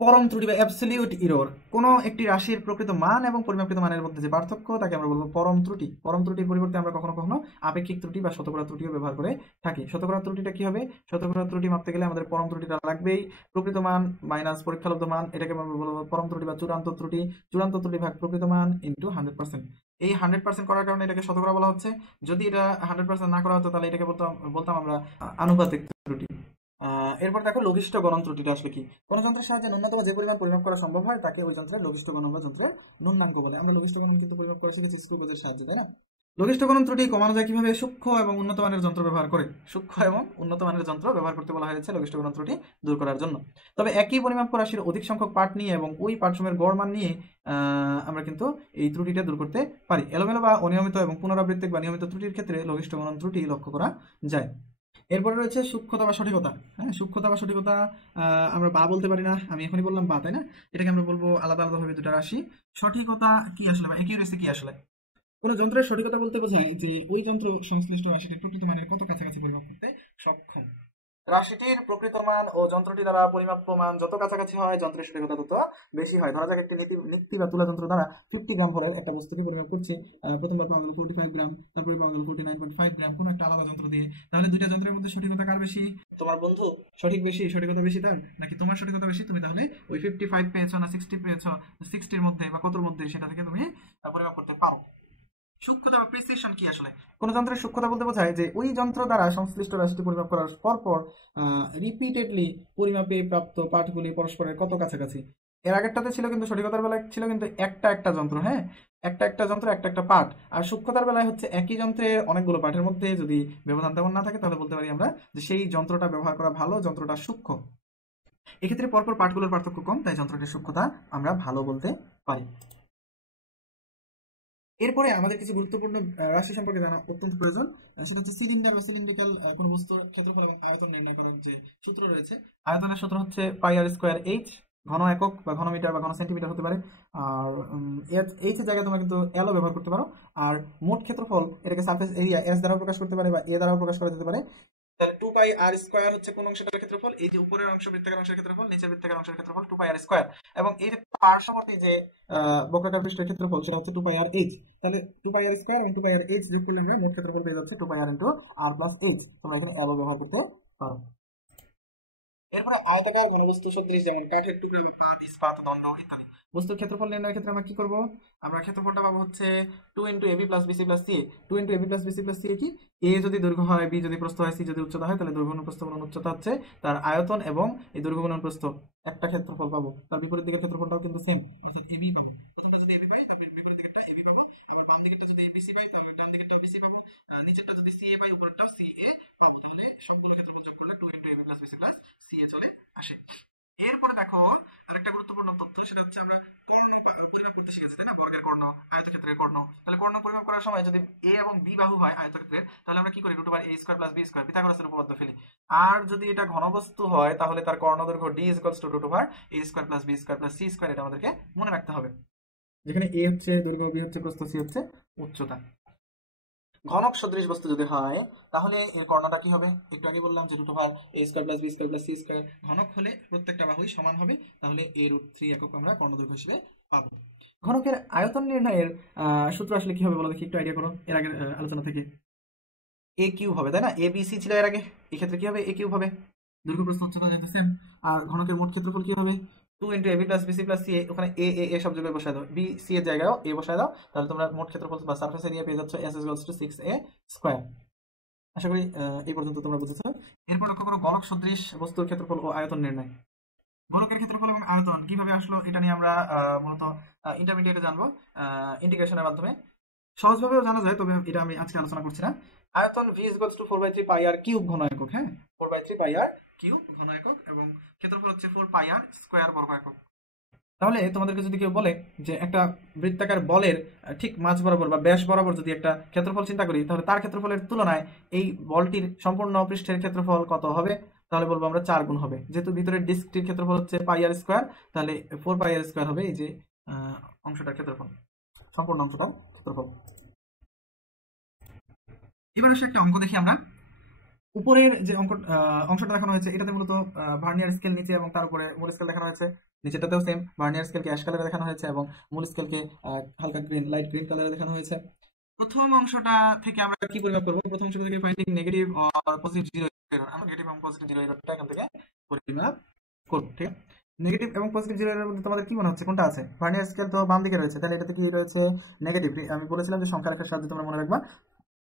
পরম ত্রুটি বা অ্যাবসলিউট ইরর, কোনো একটি রাশির প্রকৃত মান এবং পরিমাপকৃত মানের মধ্যে যে পার্থক্য তাকে আমরা বলবো পরম ত্রুটি। পরম ত্রুটির পরিবর্তে আমরা কখনো কখনো আপেক্ষিক ত্রুটি বা শতকরা ত্রুটিও ব্যবহার করে থাকি। শতকরা ত্রুটিটা কি হবে? শতকরা ত্রুটি মাপতে গেলে আমাদের পরম ত্রুটিটা লাগবেই। প্রকৃত মান মাইনাস পরীক্ষালব্ধ মান, এটাকে আমরা বলবো পরম ত্রুটি বা চূড়ান্ত ত্রুটি। চূড়ান্ত ত্রুটি ভাগ প্রকৃত মান ইন্টু 100%। এই 100% করার কারণে এটাকে শতকরা বলা হচ্ছে। যদি এটা 100% না করা হতো তাহলে এটাকে বলতাম আমরা আনুপাতিক ত্রুটি। এরপর দেখো লঘিষ্ঠ গণন ত্রুটিটা আসলে কি? কোন যন্ত্রের সাহায্যে ন্যূনতম যে পরিমাণ পরিমাপ করা সম্ভব হয় তাকে ওই যন্ত্রের লঘিষ্ঠ গণন বা যন্ত্রের ন্যূনাঙ্ক বলে। আমরা লঘিষ্ঠ গণন কিন্তু পরিমাপ করে শিখেছি স্ক্রু গেজের সাহায্যে, তাই না? লঘিষ্ঠ গণন ত্রুটি কমানো যায় কিভাবে? সূক্ষ্ম এবং উন্নত মানের যন্ত্র ব্যবহার করে। সূক্ষ্ম এবং উন্নত মানের যন্ত্র ব্যবহার করতে বলা হয়েছে লঘিষ্ঠ গণন ত্রুটি দূর করার জন্য। তবে একই পরিমাপ রাশির অধিক সংখ্যক পার্ট নিয়ে এবং ওই পার্টসমূহের গড় মান নিয়ে আমরা কিন্তু এই ত্রুটিটা দূর করতে পারি। এলোমেলো বা অনিয়মিত এবং পুনরাবৃত্তিক বা নিয়মিত ত্রুটির ক্ষেত্রে লঘিষ্ঠ গণন ত্রুটি লক্ষ্য করা যায়। এরপরে রয়েছে সূক্ষ্মতা বা সঠিকতা। হ্যাঁ, সূক্ষ্মতা বা সঠিকতা আমরা বা বলতে পারি না, আমি এখনই বললাম বা, তাই না? এটাকে আমরা বলবো আলাদা আলাদা ভাবে দুটা রাশি। সঠিকতা কি আসলে বা একিউরেসি কি আসলে? কোনো যন্ত্রের সঠিকতা বলতে বোঝায় যে ওই যন্ত্র সংশ্লিষ্ট রাশিটির প্রকৃত মানের কত কাছাকাছি পরিমাপ করতে সক্ষম। রাশিটির প্রকৃত মান ও যন্ত্রটি দ্বারা পরিমাপ্য মান যত কাছাকাছি হয় যন্ত্রের সঠিকতা তত বেশি হয়। ধরা যাক একটি নিক্তি বা তুলা যন্ত্র দ্বারা 50 গ্রাম ভরের একটা বস্তুকে পরিমাপ করছে, প্রথমবার পাওয়া গেল 45 গ্রাম, তারপরে পাওয়া গেল 49.5 গ্রাম কোনো একটা আলাদা যন্ত্র দিয়ে। তাহলে দুইটা যন্ত্রের মধ্যে সঠিকতা কার বেশি? তোমার বন্ধু সঠিকতা বেশি তার, নাকি তোমার সঠিকতা বেশি? তুমি তাহলে ওই 55 পেয়েছো না 60 পেয়েছো, 60-র মধ্যে বা কতর মধ্যে সেটা থেকে তুমি পরিমাপ করতে পারো। সূক্ষ্মতা বা প্রিসিশন কি আসলে? কোন যন্ত্রের সূক্ষ্মতা বলতে বোঝায় যে ওই যন্ত্র দ্বারা সংশ্লিষ্ট রাশিটি পরিমাপ করার পর রিপিটেডলি পরিমাপে প্রাপ্ত পাঠগুলি পরস্পরের কত কাছাকাছি। এর আগেরটাতে ছিল কিন্তু সঠিকতার বেলায় ছিল কিন্তু একটা যন্ত্র, হ্যাঁ, একটা যন্ত্র একটা পার্ট। আর সূক্ষ্মতার বেলায় হচ্ছে একই যন্ত্রের অনেকগুলো পার্টের মধ্যে যদি ব্যবধান তেমন না থাকে তাহলে বলতে পারি আমরা যে সেই যন্ত্রটা ব্যবহার করা ভালো, যন্ত্রটা সূক্ষ্ম। এক্ষেত্রে পরপর পার্টগুলোর পার্থক্য কম, তাই যন্ত্রটির সূক্ষ্মতা আমরা ভালো বলতে পারি। এরপরে আমাদের কিছু গুরুত্বপূর্ণ রাশি সম্পর্কে জানা অত্যন্ত প্রয়োজন। সেটা হচ্ছে সিলিন্ডার বা সিলিন্ড্রিক্যাল কোনো বস্তুর ক্ষেত্রফল এবং আয়তন নির্ণয় করার যে সূত্র রয়েছে। আয়তনের সূত্র হচ্ছে পাই আর স্কোয়ার এইচ। ঘন একক বা ঘন মিটার বা ঘন সেন্টিমিটার হতে পারে। আর এইচ এর জায়গায় তোমরা কিন্তু এলও ব্যবহার করতে পারো। আর মোট ক্ষেত্রফল এটাকে সারফেস এরিয়া এস দ্বারা প্রকাশ করতে পারে বা এ দ্বারা প্রকাশ করা যেতে পারে। তাহলে 2 পাই আর স্কয়ার হচ্ছে কোন অংশটার ক্ষেত্রফল? এই যে উপরের অংশ বৃত্তাকার অংশের ক্ষেত্রফল, নিচের বৃত্তাকার অংশের ক্ষেত্রফল 2 পাই আর স্কয়ার। এবং এই যে পার্শ্ববর্তী যে বক্রাকার পৃষ্ঠের ক্ষেত্রফল সেটা হচ্ছে 2 পাই আর এইচ। তাহলে 2 পাই আর স্কয়ার এবং 2 পাই আর এইচ যোগ করলে আমরা মোট ক্ষেত্রফল পেয়ে যাচ্ছে 2 পাই আর ইনটু আর প্লাস এইচ। তোমরা এখানে এলও ব্যবহার করতে পারো। এরপরে আয়তাকার ঘনবস্তু সদৃশ যেমন কাঠের টুকরা বা পাত, ইস্পাত, দণ্ড ইত্যাদি বস্তুর ক্ষেত্রফল নির্ণয়ের ক্ষেত্রে আমরা কি করব? আমরা ক্ষেত্রফলটা পাবো হচ্ছে 2 into AB plus BC plus CA. 2 into AB plus BC plus CA কি? এ যদি দৈর্ঘ্য হয়, বি যদি প্রস্থ হয়, সি যদি উচ্চতা হয়, তাহলে দৈর্ঘ্য গুণন প্রস্থ গুণন উচ্চতা হচ্ছে তার আয়তন এবং এই দৈর্ঘ্য গুণন প্রস্থ একটা ক্ষেত্রফল পাবো। তার বিপরীত দিকের ক্ষেত্রফলটাও কিন্তু সেম, অর্থাৎ এবি পাবো। প্রথমটা যদি এবি পাই তারপর বিপরীত দিকেরটা এবি পাবো। আবার বাম দিকেরটা যদি বিসি পাই তাহলে ডান দিকেরটাও বিসি পাবো। নিচেরটা যদি সিএ পাই উপরেরটাও সিএ পাবো। তাহলে সবগুলো ক্ষেত্রফল যোগ করলে 2 into AB plus BC plus CA চলে আসে। এরপরে দেখো আরেকটা গুরুত্বপূর্ণ তথ্য, সেটা হচ্ছে আমরা কর্ণ পরিমাপ করতে শিখেছি, তাই না? বর্গের কর্ণ, আয়তক্ষেত্রের কর্ণ। তাহলে কর্ণ পরিমাপ করার সময় যদি এ এবং বি বাহু হয় আয়তক্ষেত্রের, তাহলে আমরা কি করি? রুট ওভার এ স্কয়ার প্লাস বি স্কয়ার পিথাগোরাসের উপপাদ্য ফেলি। আর যদি এটা ঘনবস্তু হয় তাহলে তার কর্ণ দৈর্ঘ্য D equals to root over A square plus B square plus C square. এটা আমাদেরকে মনে রাখতে হবে, যেখানে এ হচ্ছে দৈর্ঘ্য, বি হচ্ছে প্রস্থ, সি হচ্ছে উচ্চতা। ঘনক সদৃশ বস্তু যদি হয় তাহলে এর কর্ণটা কি হবে? একটু আগে বললাম যে রুট ওভার এ square plus B square plus C square. ঘনক হলে প্রত্যেকটা বাহুই সমান হবে, তাহলে এ রুট 3 একক আমরা কর্ণদৈর্ঘ্য হিসেবে পাবো। ঘনকের আয়তন নির্ণয়ের সূত্র আসলে কি হবে বলো দেখি, একটু আইডিয়া করো এর আগে আলোচনা থেকে। এ কিউ হবে, তাই না? এ বি সি ছিল এর আগে, এই ক্ষেত্রে কি হবে? এ কিউ হবে। দৈর্ঘ্য প্রস্থ উচ্চতা যেহেতু সেম। আর ঘনকের মোট ক্ষেত্রফল কি হবে? 2 into AB plus BC plus C. ওখানে এ সব জায়গায় বসায় দাও, বি সি এর জায়গায় এ বসায় দাও, তাহলে তোমরা মোট ক্ষেত্রফল বা সারফেস এরিয়া পেয়ে যাচ্ছ S equals to 6a square. আশা করি এই পর্যন্ত তোমরা বুঝেছো। এরপর লক্ষ্য করো গলক সদৃশ বস্তুর ক্ষেত্রফল ও আয়তন নির্ণয়। গোলকের ক্ষেত্রফল এবং আয়তন কিভাবে আসলো এটা নিয়ে আমরা মূলত ইন্টারমিডিয়েটে জানবো ইন্টিগ্রেশনের মাধ্যমে। সহজভাবেও জানা যায়, তবে এটা আমি আজকে আলোচনা করছি না। আয়তন v equals to 4/3 pi R cube ঘন একক। হ্যাঁ, 4/3 পাই আর কিউব ঘন একক এবং ক্ষেত্রফল হচ্ছে 4 পাই আর স্কয়ার বর্গ একক। তাহলে তোমাদেরকে যদি কেউ বলে যে একটা বৃত্তাকার বলের ঠিক মাঝ বরাবর বা ব্যাস বরাবর যদি একটা ক্ষেত্রফল চিন্তা করি, তাহলে তার ক্ষেত্রফলের তুলনায় এই বলটির সম্পূর্ণ পৃষ্ঠের ক্ষেত্রফল কত হবে? তাহলে বলবো আমরা 4 গুণ হবে। যেহেতু ভিতরের ডিস্কটির ক্ষেত্রফল হচ্ছে পাই আর স্কয়ার, তাহলে 4 পাই আর স্কয়ার হবে এই যে অংশটার ক্ষেত্রফল, সম্পূর্ণ অংশটার ক্ষেত্রফল। এবার আসলে একটা অঙ্ক দেখি আমরা। উপরের যে অংশটা দেখানো হয়েছে এটাতে মূলত ভার্নিয়ার স্কেল নিচে এবং তার উপরে মূল স্কেল দেখানো হয়েছে। নিচেটাতেও সেম, ভার্নিয়ার স্কেলকে অ্যাশ কালারে দেখানো হয়েছে এবং মূল স্কেলকে হালকা গ্রিন, লাইট গ্রিন কালারে দেখানো হয়েছে। প্রথম অংশটা থেকে আমরা কি পরিমাপ করব? প্রথম অংশ থেকে finding negative or positive zero error, আমরা নেগেটিভ এবং পজিটিভ জিরো এররটা এখান থেকে পরিমাপ করব। ঠিক আছে, নেগেটিভ এবং পজিটিভ জিরো এরর মধ্যে তোমাদের কি মনে হচ্ছে কোনটা আছে? ভার্নিয়ার স্কেল তো বাম দিকে রয়েছে, তাহলে এটাতে কি রয়েছে? নেগেটিভ। আমি বলেছিলাম যে সংখ্যা রেখার সাহায্যে তোমরা মনে রাখবা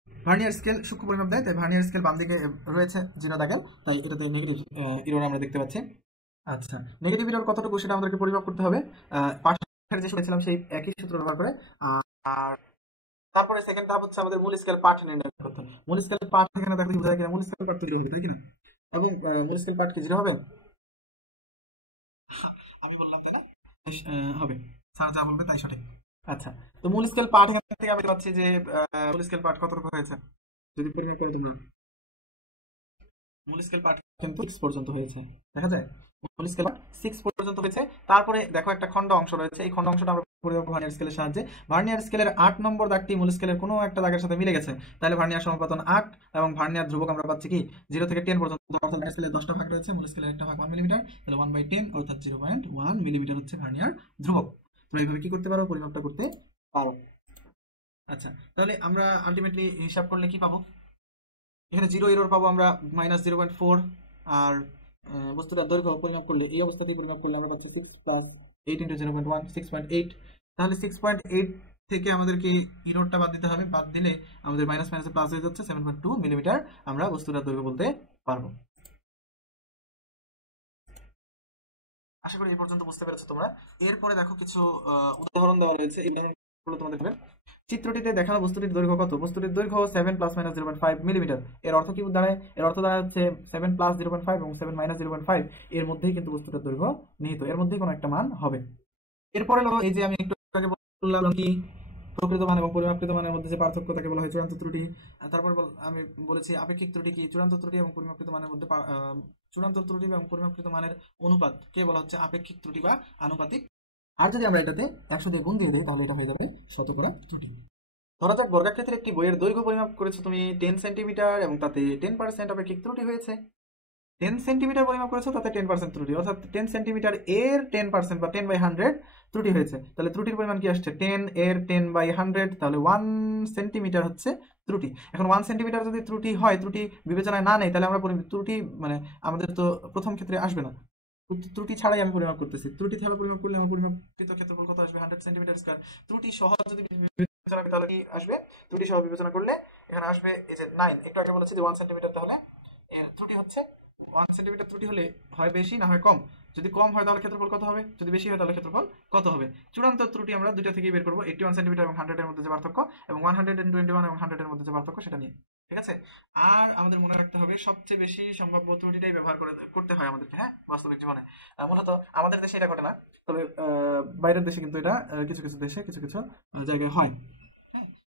ভার্নিয়ার স্কেল সূক্ষ্ম পরিমাপ দেয়, তাই ভার্নিয়ার স্কেল বাম দিকে রয়েছে জিরো দাগের, তাই এটাতে নেগেটিভ এরর আমরা দেখতে পাচ্ছি। আচ্ছা, নেগেটিভ এরর কতটুকু সেটা আমাদেরকে পরিমাপ করতে হবে পাঠের যে শিখেছিলাম সেই একই সূত্র ব্যবহার করে। আর তারপরে সেকেন্ড ধাপ হচ্ছে আমাদের মূল স্কেল পাঠ নির্ণয় করতে হবে। মূল স্কেল পাঠ এখানে দেখো বোঝা যায় কিনা? মূল স্কেল পাঠ তো জিরো হবে, তাই কিনা? এবং মূল স্কেল পাঠ কি জিরো হবে? আমি বললাম তাই না? হবে, স্যার যা বলবে তাই সঠিক। আচ্ছা, তো মূল স্কেল পাঠ এখান থেকে আমি পাচ্ছি যে মূল স্কেল পাঠ কতটুকু হয়েছে যদি পরিমাপ করে তোমরা। মূল স্কেল পাঠ কিন্তু 6 পর্যন্ত হয়েছে, দেখা যায় মূল স্কেল পাঠ 6 পর্যন্ত হয়েছে। তারপরে দেখো একটা খণ্ড অংশ রয়েছে, এই খণ্ড অংশটা আমরা পরিমাপ করব ভার্নিয়ার স্কেলের সাহায্যে। ভার্নিয়ার স্কেলের 8 নম্বর দাগটি মূল স্কেলের কোনো একটা দাগের সাথে মিলে গেছে, তাহলে ভার্নিয়ার সমাপতন 8 এবং ভার্নিয়ার ধ্রুবক আমরা পাচ্ছি কি 0 থেকে 10 পর্যন্ত, অর্থাৎ ভার্নিয়ার স্কেলের 10টা ভাগ রয়েছে, মূল স্কেলের একটা ভাগ 1 মিলিমিটার, তাহলে 1/10 অর্থাৎ 0.1 মিলিমিটার হচ্ছে ভার্নিয়ার ধ্রুবক। তোমরা এইভাবে কি করতে পারো? পরিমাপটা করতে পারো। আচ্ছা, তাহলে আমরা আলটিমেটলি হিসাব করলে কি পাবো? এখানে জিরো এরর পাবো আমরা -0.4, আর বস্তুটার দৈর্ঘ্য পরিমাপ করলে এই অবস্থাতেই পরিমাপ করলে আমরা পাচ্ছি 6 + 8 × 0.1 6.8। তাহলে 6.8 থেকে আমাদেরকে এররটা বাদ দিতে হবে, বাদ দিলে আমাদের মাইনাস মাইনাসে প্লাস হয়ে যাচ্ছে 7.2 মিলিমিটার আমরা বস্তুটার দৈর্ঘ্য বলতে পারবো। আশা করি এই পর্যন্ত বুঝতে পেরেছো তোমরা। এরপরে দেখো কিছু উদাহরণ দেওয়া রয়েছে, এই উদাহরণগুলো তোমাদের দেবে। চিত্রটিতে দেখানো বস্তুটির দৈর্ঘ্য কত? বস্তুটির দৈর্ঘ্য 7 ± 0.5 মিলিমিটার। এর অর্থ কি দাঁড়ায়? এর অর্থ দাঁড়ায় হচ্ছে 7 + 0.5 এবং 7 - 0.5 এর মধ্যেই কিন্তু বস্তুটার দৈর্ঘ্য নিহিত, এর মধ্যেই কোনো একটা মান হবে। এরপরে হলো এই যে আমি একটু আগে বললাম কি প্রকৃত মান এবং পরিমাপকৃত মানের মধ্যে যে পার্থক্য তাকে বলা হয় চূড়ান্ত ত্রুটি। তারপর আমি বলেছি আপেক্ষিক ত্রুটি কি? চূড়ান্ত ত্রুটি এবং পরিমাপকৃত মানের মধ্যে চূড়ান্ত ত্রুটি এবং পরিমাপকৃত মানের অনুপাত কে বলা হচ্ছে আপেক্ষিক ত্রুটি বা আনুপাতিক। আর যদি আমরা এটাতে 100 দিয়ে গুণ দিয়ে দিই তাহলে এটা হয়ে যাবে শতকরা ত্রুটি। ধরা যাক বর্গাকৃতির একটি বইয়ের দৈর্ঘ্য পরিমাপ করেছো তুমি 10 সেন্টিমিটার এবং তাতে 10% আপেক্ষিক ত্রুটি হয়েছে। 10 সেন্টিমিটার পরিমাপ করেছো, তাতে 10% ত্রুটি, অর্থাৎ 10 সেন্টিমিটার এর 10% বা 10/100 ত্রুটি হয়েছে। তাহলে ত্রুটির পরিমাণ কি আসছে? 10 এর 10/100, তাহলে 1 সেন্টিমিটার হচ্ছে ত্রুটি। এখন 1 সেন্টিমিটার যদি ত্রুটি হয়, ত্রুটি বিবেচনায় না নেই, তাহলে আমরা ত্রুটি মানে আমাদের তো প্রথম ক্ষেত্রে আসবে না, ত্রুটি ছাড়াই আমি পরিমাপ করতেছি। ত্রুটি ছাড়া পরিমাপ করলে আমার পরিমাপকৃত ক্ষেত্রফল কত আসবে? 100 সেন্টিমিটার স্কয়ার। ত্রুটি সহ যদি বিবেচনা করি তাহলে কি আসবে? ত্রুটি সহ বিবেচনা করলে এখানে আসবে এই যে 9। একটু আগে বলেছি যে 1 সেন্টিমিটার, তাহলে এর ত্রুটি হচ্ছে 1 সেন্টিমিটার। ত্রুটি হলে হয় বেশি না হয় কম। যদি কম হয় তাহলে ক্ষেত্রফল কত হবে? যদি বেশি হয় তাহলে ক্ষেত্রফল কত হবে? চূড়ান্ত ত্রুটি আমরা দুটো থেকেই বের করব, 81 সেন্টিমিটার এবং 100 এর মধ্যে যে পার্থক্য, এবং 121 এবং 100 এর মধ্যে যে পার্থক্য সেটা নিয়ে। ঠিক আছে, আর আমাদের মনে রাখতে হবে সবচেয়ে বেশি সম্ভাব্য ত্রুটিটাই ব্যবহার করতে হয় আমাদেরকে, হ্যাঁ, বাস্তবিক জীবনে। মূলত আমাদের দেশে এটা ঘটে না, তবে বাইরের দেশে কিন্তু এটা কিছু কিছু দেশে কিছু কিছু জায়গায় হয়।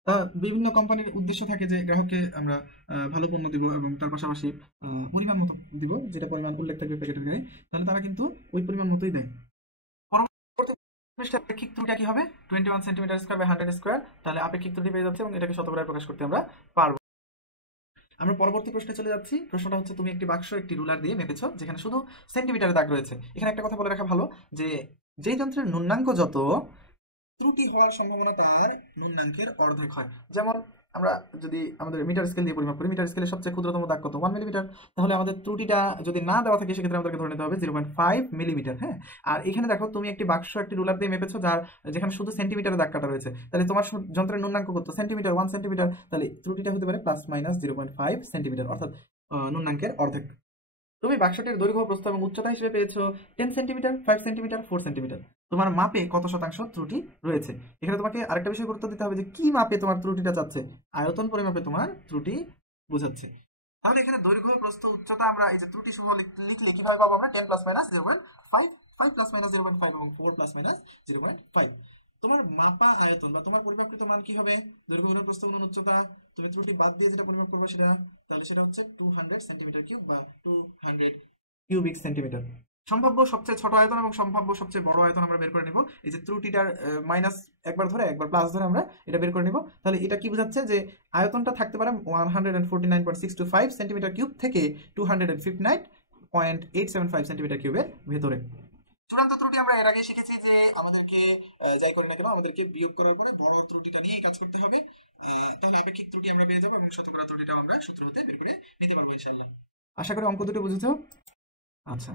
হ্যাঁ, বিভিন্ন কোম্পানির উদ্দেশ্য থাকে যে গ্রাহককে আমরা ভালো পণ্য দিব এবং তার পাশাপাশি পরিমাণ মতো দিব, যেটা পরিমাণ উল্লেখ থাকবে প্যাকেটের গায়ে, তাহলে তারা কিন্তু ওই পরিমাণ মতোই দেয়। পরবর্তী পৃষ্ঠা আপেক্ষিক ত্রুটিটা কি হবে? 21 সেন্টিমিটার স্কয়ার বাই 100 স্কয়ার, তাহলে আপেক্ষিক ত্রুটি পেয়ে যাচ্ছে এবং এটাকে শতকরায় প্রকাশ করতে আমরা পারবো। আমরা পরবর্তী প্রশ্নে চলে যাচ্ছি। প্রশ্নটা হচ্ছে তুমি একটি বাক্স একটি রুলার দিয়ে মেপেছো, যেখানে শুধু সেন্টিমিটারের দাগ রয়েছে। এখানে একটা কথা বলে রাখা ভালো যে যেই যন্ত্রের ন্যূনাঙ্ক যত, ত্রুটি হওয়ার সম্ভাবনা তার ন্যূনাঙ্কের অর্ধেক হয়। যেমন আমরা যদি আমাদের মিটার স্কেল দিয়ে পরিমাপ করি, মিটার স্কেলের সবচেয়ে ক্ষুদ্রতম দাগ কত? 1 মিলিমিটার। তাহলে আমাদের ত্রুটিটা যদি না দেওয়া থাকে সেক্ষেত্রে আমাদেরকে ধরে নিতে হবে 0.5 মিলিমিটার। হ্যাঁ, আর এখানে দেখো তুমি একটি বাক্স একটি রুলার দিয়ে মেপেছো, যেখানে শুধু সেন্টিমিটারের দাগ কাটা রয়েছে, তাহলে তোমার যন্ত্রের ন্যূনাঙ্ক কত? Centimetre, 1 centimetre. তাহলে ত্রুটিটা হতে পারে ±0.5 সেন্টিমিটার, অর্থাৎ ন্যূনাঙ্কের অর্ধেক। তুমি বাক্সটির দৈর্ঘ্য, প্রস্থ এবং উচ্চতা হিসেবে পেয়েছো 10 সেন্টিমিটার, 5 সেন্টিমিটার, 4 সেন্টিমিটার। তোমার মাপে কত শতাংশ ত্রুটি রয়েছে? এখানে তোমাকে আরেকটা বিষয় গুরুত্ব দিতে হবে যে কি মাপে তোমার ত্রুটিটা চাচ্ছে। আয়তন পরিমাপে তোমার ত্রুটি বোঝাচ্ছে। তাহলে এখানে দৈর্ঘ্য, প্রস্থ, উচ্চতা আমরা এই যে ত্রুটি সহ লিখলে কিভাবে পাবো আমরা? 10 ± 0.5, 5 ± 0.5 এবং 4 ± 0.5। তোমার মাপা আয়তন বা তোমার পরিমাপকৃত মান কি হবে? দৈর্ঘ্য গুণন প্রস্থ গুণন উচ্চতা, তুমি ত্রুটি বাদ দিয়ে যেটা পরিমাপ করবে সেটা, তাহলে সেটা হচ্ছে 200 সেন্টিমিটার কিউব বা 200 কিউবিক সেন্টিমিটার। সম্ভাব্য সবচেয়ে ছোট আয়তন এবং সম্ভাব্য সবচেয়ে বড় আয়তন আমরা বের করে নিব। এই যে ত্রুটিটার মাইনাস একবার ধরে একবার প্লাস ধরে আমরা এটা বের করে নিব। তাহলে এটা কি বোঝাচ্ছে? যে আয়তনটা থাকতে পারে 149.625 সেন্টিমিটার কিউব থেকে 259.875 সেন্টিমিটার কিউবের ভেতরে। চূড়ান্ত ত্রুটি আমরা এর আগে শিখেছি যে আমাদেরকে যাই করি না কেন আমাদেরকে বিয়োগ করার পরে বড় ত্রুটিটা নিয়ে কাজ করতে হবে। তাহলে আপেক্ষিক ত্রুটি আমরা পেয়ে যাবো এবং শতকরা ত্রুটিটাও আমরা সূত্র হতে বের করে নিতে পারবো ইনশাআল্লাহ। আশা করি অঙ্ক দুটো বুঝেছো। আচ্ছা,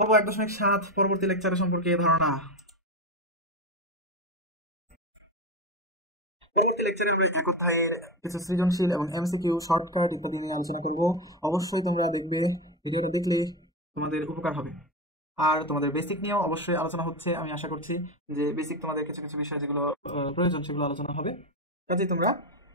1.7 পরবর্তী লেকচারের সম্পর্কে ধারণা। পরবর্তী লেকচারে আমরা এক অধ্যায়ের কিছু সৃজনশীল এবং এমসিকিউ শর্টকাট ইত্যাদি নিয়ে আলোচনা করব। অবশ্যই তোমরা দেখবে, ভিডিওটা দেখলে তোমাদের উপকার হবে। আর তোমাদের বেসিক নিয়েও অবশ্যই আলোচনা হচ্ছে। আমি আশা করছি যে বেসিক তোমাদের কিছু কিছু বিষয় যেগুলো প্রয়োজন সেগুলো আলোচনা হবে। কাজেই তোমরা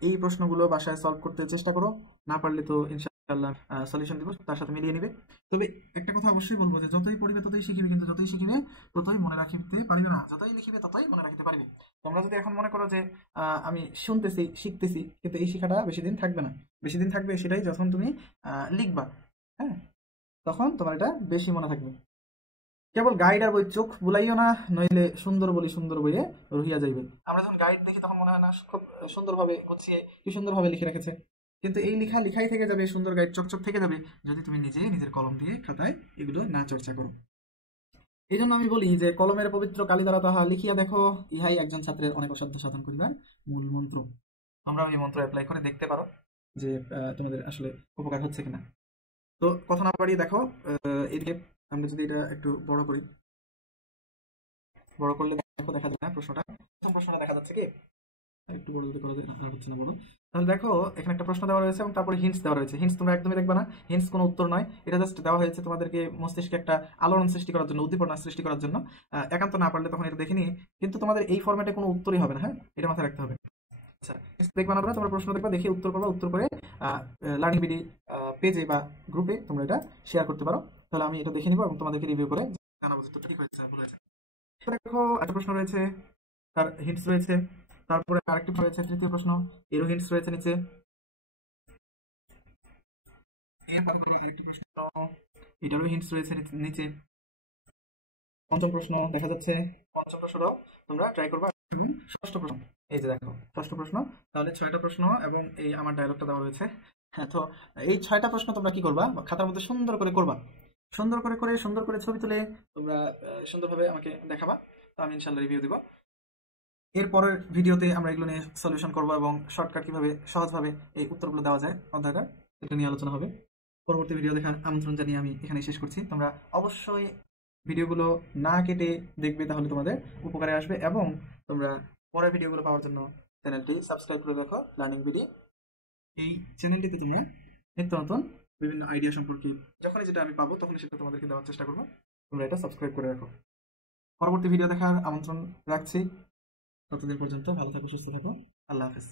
এই প্রশ্নগুলো বাসায় সলভ করতে চেষ্টা করো। না পারলে তো ইনশাআল্লাহ সলিউশন দিব, তার সাথে মিলিয়ে নিবে। তবে একটা কথা অবশ্যই বলবো যে যতই পড়িবে ততই শিখিবে, কিন্তু যতই শিখিবে ততই মনে রাখিতে পারিবে না। যতই লিখিবে ততই মনে রাখিতে পারিবে। তোমরা যদি এখন মনে করো যে আমি শুনতেছি শিখতেছি, কিন্তু এই শিখাটা বেশি দিন থাকবে না। বেশি দিন থাকবে সেটাই যখন তুমি লিখবা, হ্যাঁ, তখন তোমার এটা বেশি মনে থাকবে। কেবল গাইড আর বই চোখ বুলাইও না, নইলে সুন্দর বলি সুন্দর বইয়ে রহিয়া যাইবে। আমরা যখন গাইড দেখি তখন মনে হয় না খুব সুন্দরভাবে গুছিয়ে কি সুন্দরভাবে লিখে রেখেছে, কিন্তু এই লিখা লিখাই থেকে যাবে, সুন্দর গাইড চকচক থেকে যাবে যদি তুমি নিজে নিজের কলম দিয়ে খাতায় এগুলো না চর্চা করো। এই জন্য আমি বলি যে কলমের পবিত্র কালি দ্বারা তাহা লিখিয়া দেখো, ইহাই একজন ছাত্রের অনেক অসাধ্য সাধন করিবার মূল মন্ত্র। আমরা এই মন্ত্র অ্যাপ্লাই করে দেখতে পারো যে তোমাদের আসলে উপকার হচ্ছে কিনা। তো কথা না বাড়িয়ে দেখো, এদিকে আমরা যদি এটা একটু বড় করি, বড় করলে দেখো দেখা যায় না প্রশ্নটা। প্রথম প্রশ্নটা দেখা যাচ্ছে কি, একটু বড় যদি করা যায় না, আর হচ্ছে না বড়। তাহলে দেখো এখানে একটা প্রশ্ন দেওয়া রয়েছে এবং তারপরে হিন্টস দেওয়া রয়েছে। হিন্টস তোমরা একদমই দেখবে না, হিন্টস কোনো উত্তর নয়, এটা জাস্ট দেওয়া হয়েছে তোমাদেরকে মস্তিষ্কে একটা আলোড়ন সৃষ্টি করার জন্য, উদ্দীপনা সৃষ্টি করার জন্য। একান্ত না পারলে তখন এটা দেখে নিয়ে, কিন্তু তোমাদের এই ফরম্যাটে কোনো উত্তরই হবে না, হ্যাঁ, এটা মাথায় রাখতে হবে। আচ্ছা, দেখবা না, তোমরা প্রশ্ন দেখবা, দেখে উত্তর করবা, উত্তর করে লার্নিং বিডি পেজে বা গ্রুপে তোমরা এটা শেয়ার করতে পারো। তাহলে আমি এটা দেখে নিবো এবং তোমাদেরকে রিভিউ করে জানাবো যে উত্তরটা ঠিক হয়েছে না ভুল হয়েছে। দেখো একটা প্রশ্ন রয়েছে, তার হিন্টস রয়েছে। তারপরে আরেকটি রয়েছে, তৃতীয় প্রশ্ন, এরও হিন্টস রয়েছে নিচে। তারপরে আরেকটি প্রশ্ন, এটারও হিন্টস রয়েছে নিচে। পঞ্চম প্রশ্ন দেখা যাচ্ছে, পঞ্চম প্রশ্নটাও তোমরা ট্রাই করবা। এবং ষষ্ঠ প্রশ্ন, এই যে দেখো ষষ্ঠ প্রশ্ন। তাহলে 6টা প্রশ্ন এবং এই আমার ডায়লগটা দেওয়া রয়েছে। হ্যাঁ, তো এই 6টা প্রশ্ন তোমরা কি করবা, খাতার মধ্যে সুন্দর করে করবা, সুন্দর করে করে সুন্দর করে ছবি তুলে তোমরা সুন্দরভাবে আমাকে দেখাবা। তো আমি ইনশাল্লাহ রিভিউ দিব। এর পরের ভিডিওতে আমরা এগুলো নিয়ে সলিউশন করবো এবং শর্টকাট কিভাবে সহজভাবে এই উত্তরগুলো দেওয়া যায় অধ্যায়টা, এটা নিয়ে আলোচনা হবে। পরবর্তী ভিডিও দেখার আমন্ত্রণ জানিয়ে আমি এখানে শেষ করছি। তোমরা অবশ্যই ভিডিওগুলো না কেটে দেখবে, তাহলে তোমাদের উপকারে আসবে। এবং তোমরা পরের ভিডিওগুলো পাওয়ার জন্য চ্যানেলটি সাবস্ক্রাইব করে রাখো, লার্নিং ভিডিও। এই চ্যানেলটিতে তোমরা নিত্য নতুন বিভিন্ন আইডিয়া সম্পর্কে যখনই যেটা আমি পাবো তখনই সেটা তোমাদেরকে দেওয়ার চেষ্টা করবো। তোমরা এটা সাবস্ক্রাইব করে রাখো। পরবর্তী ভিডিও দেখার আমন্ত্রণ রাখছি। ততদিন পর্যন্ত ভালো থাকো, সুস্থ থাকো। আল্লাহ হাফেজ।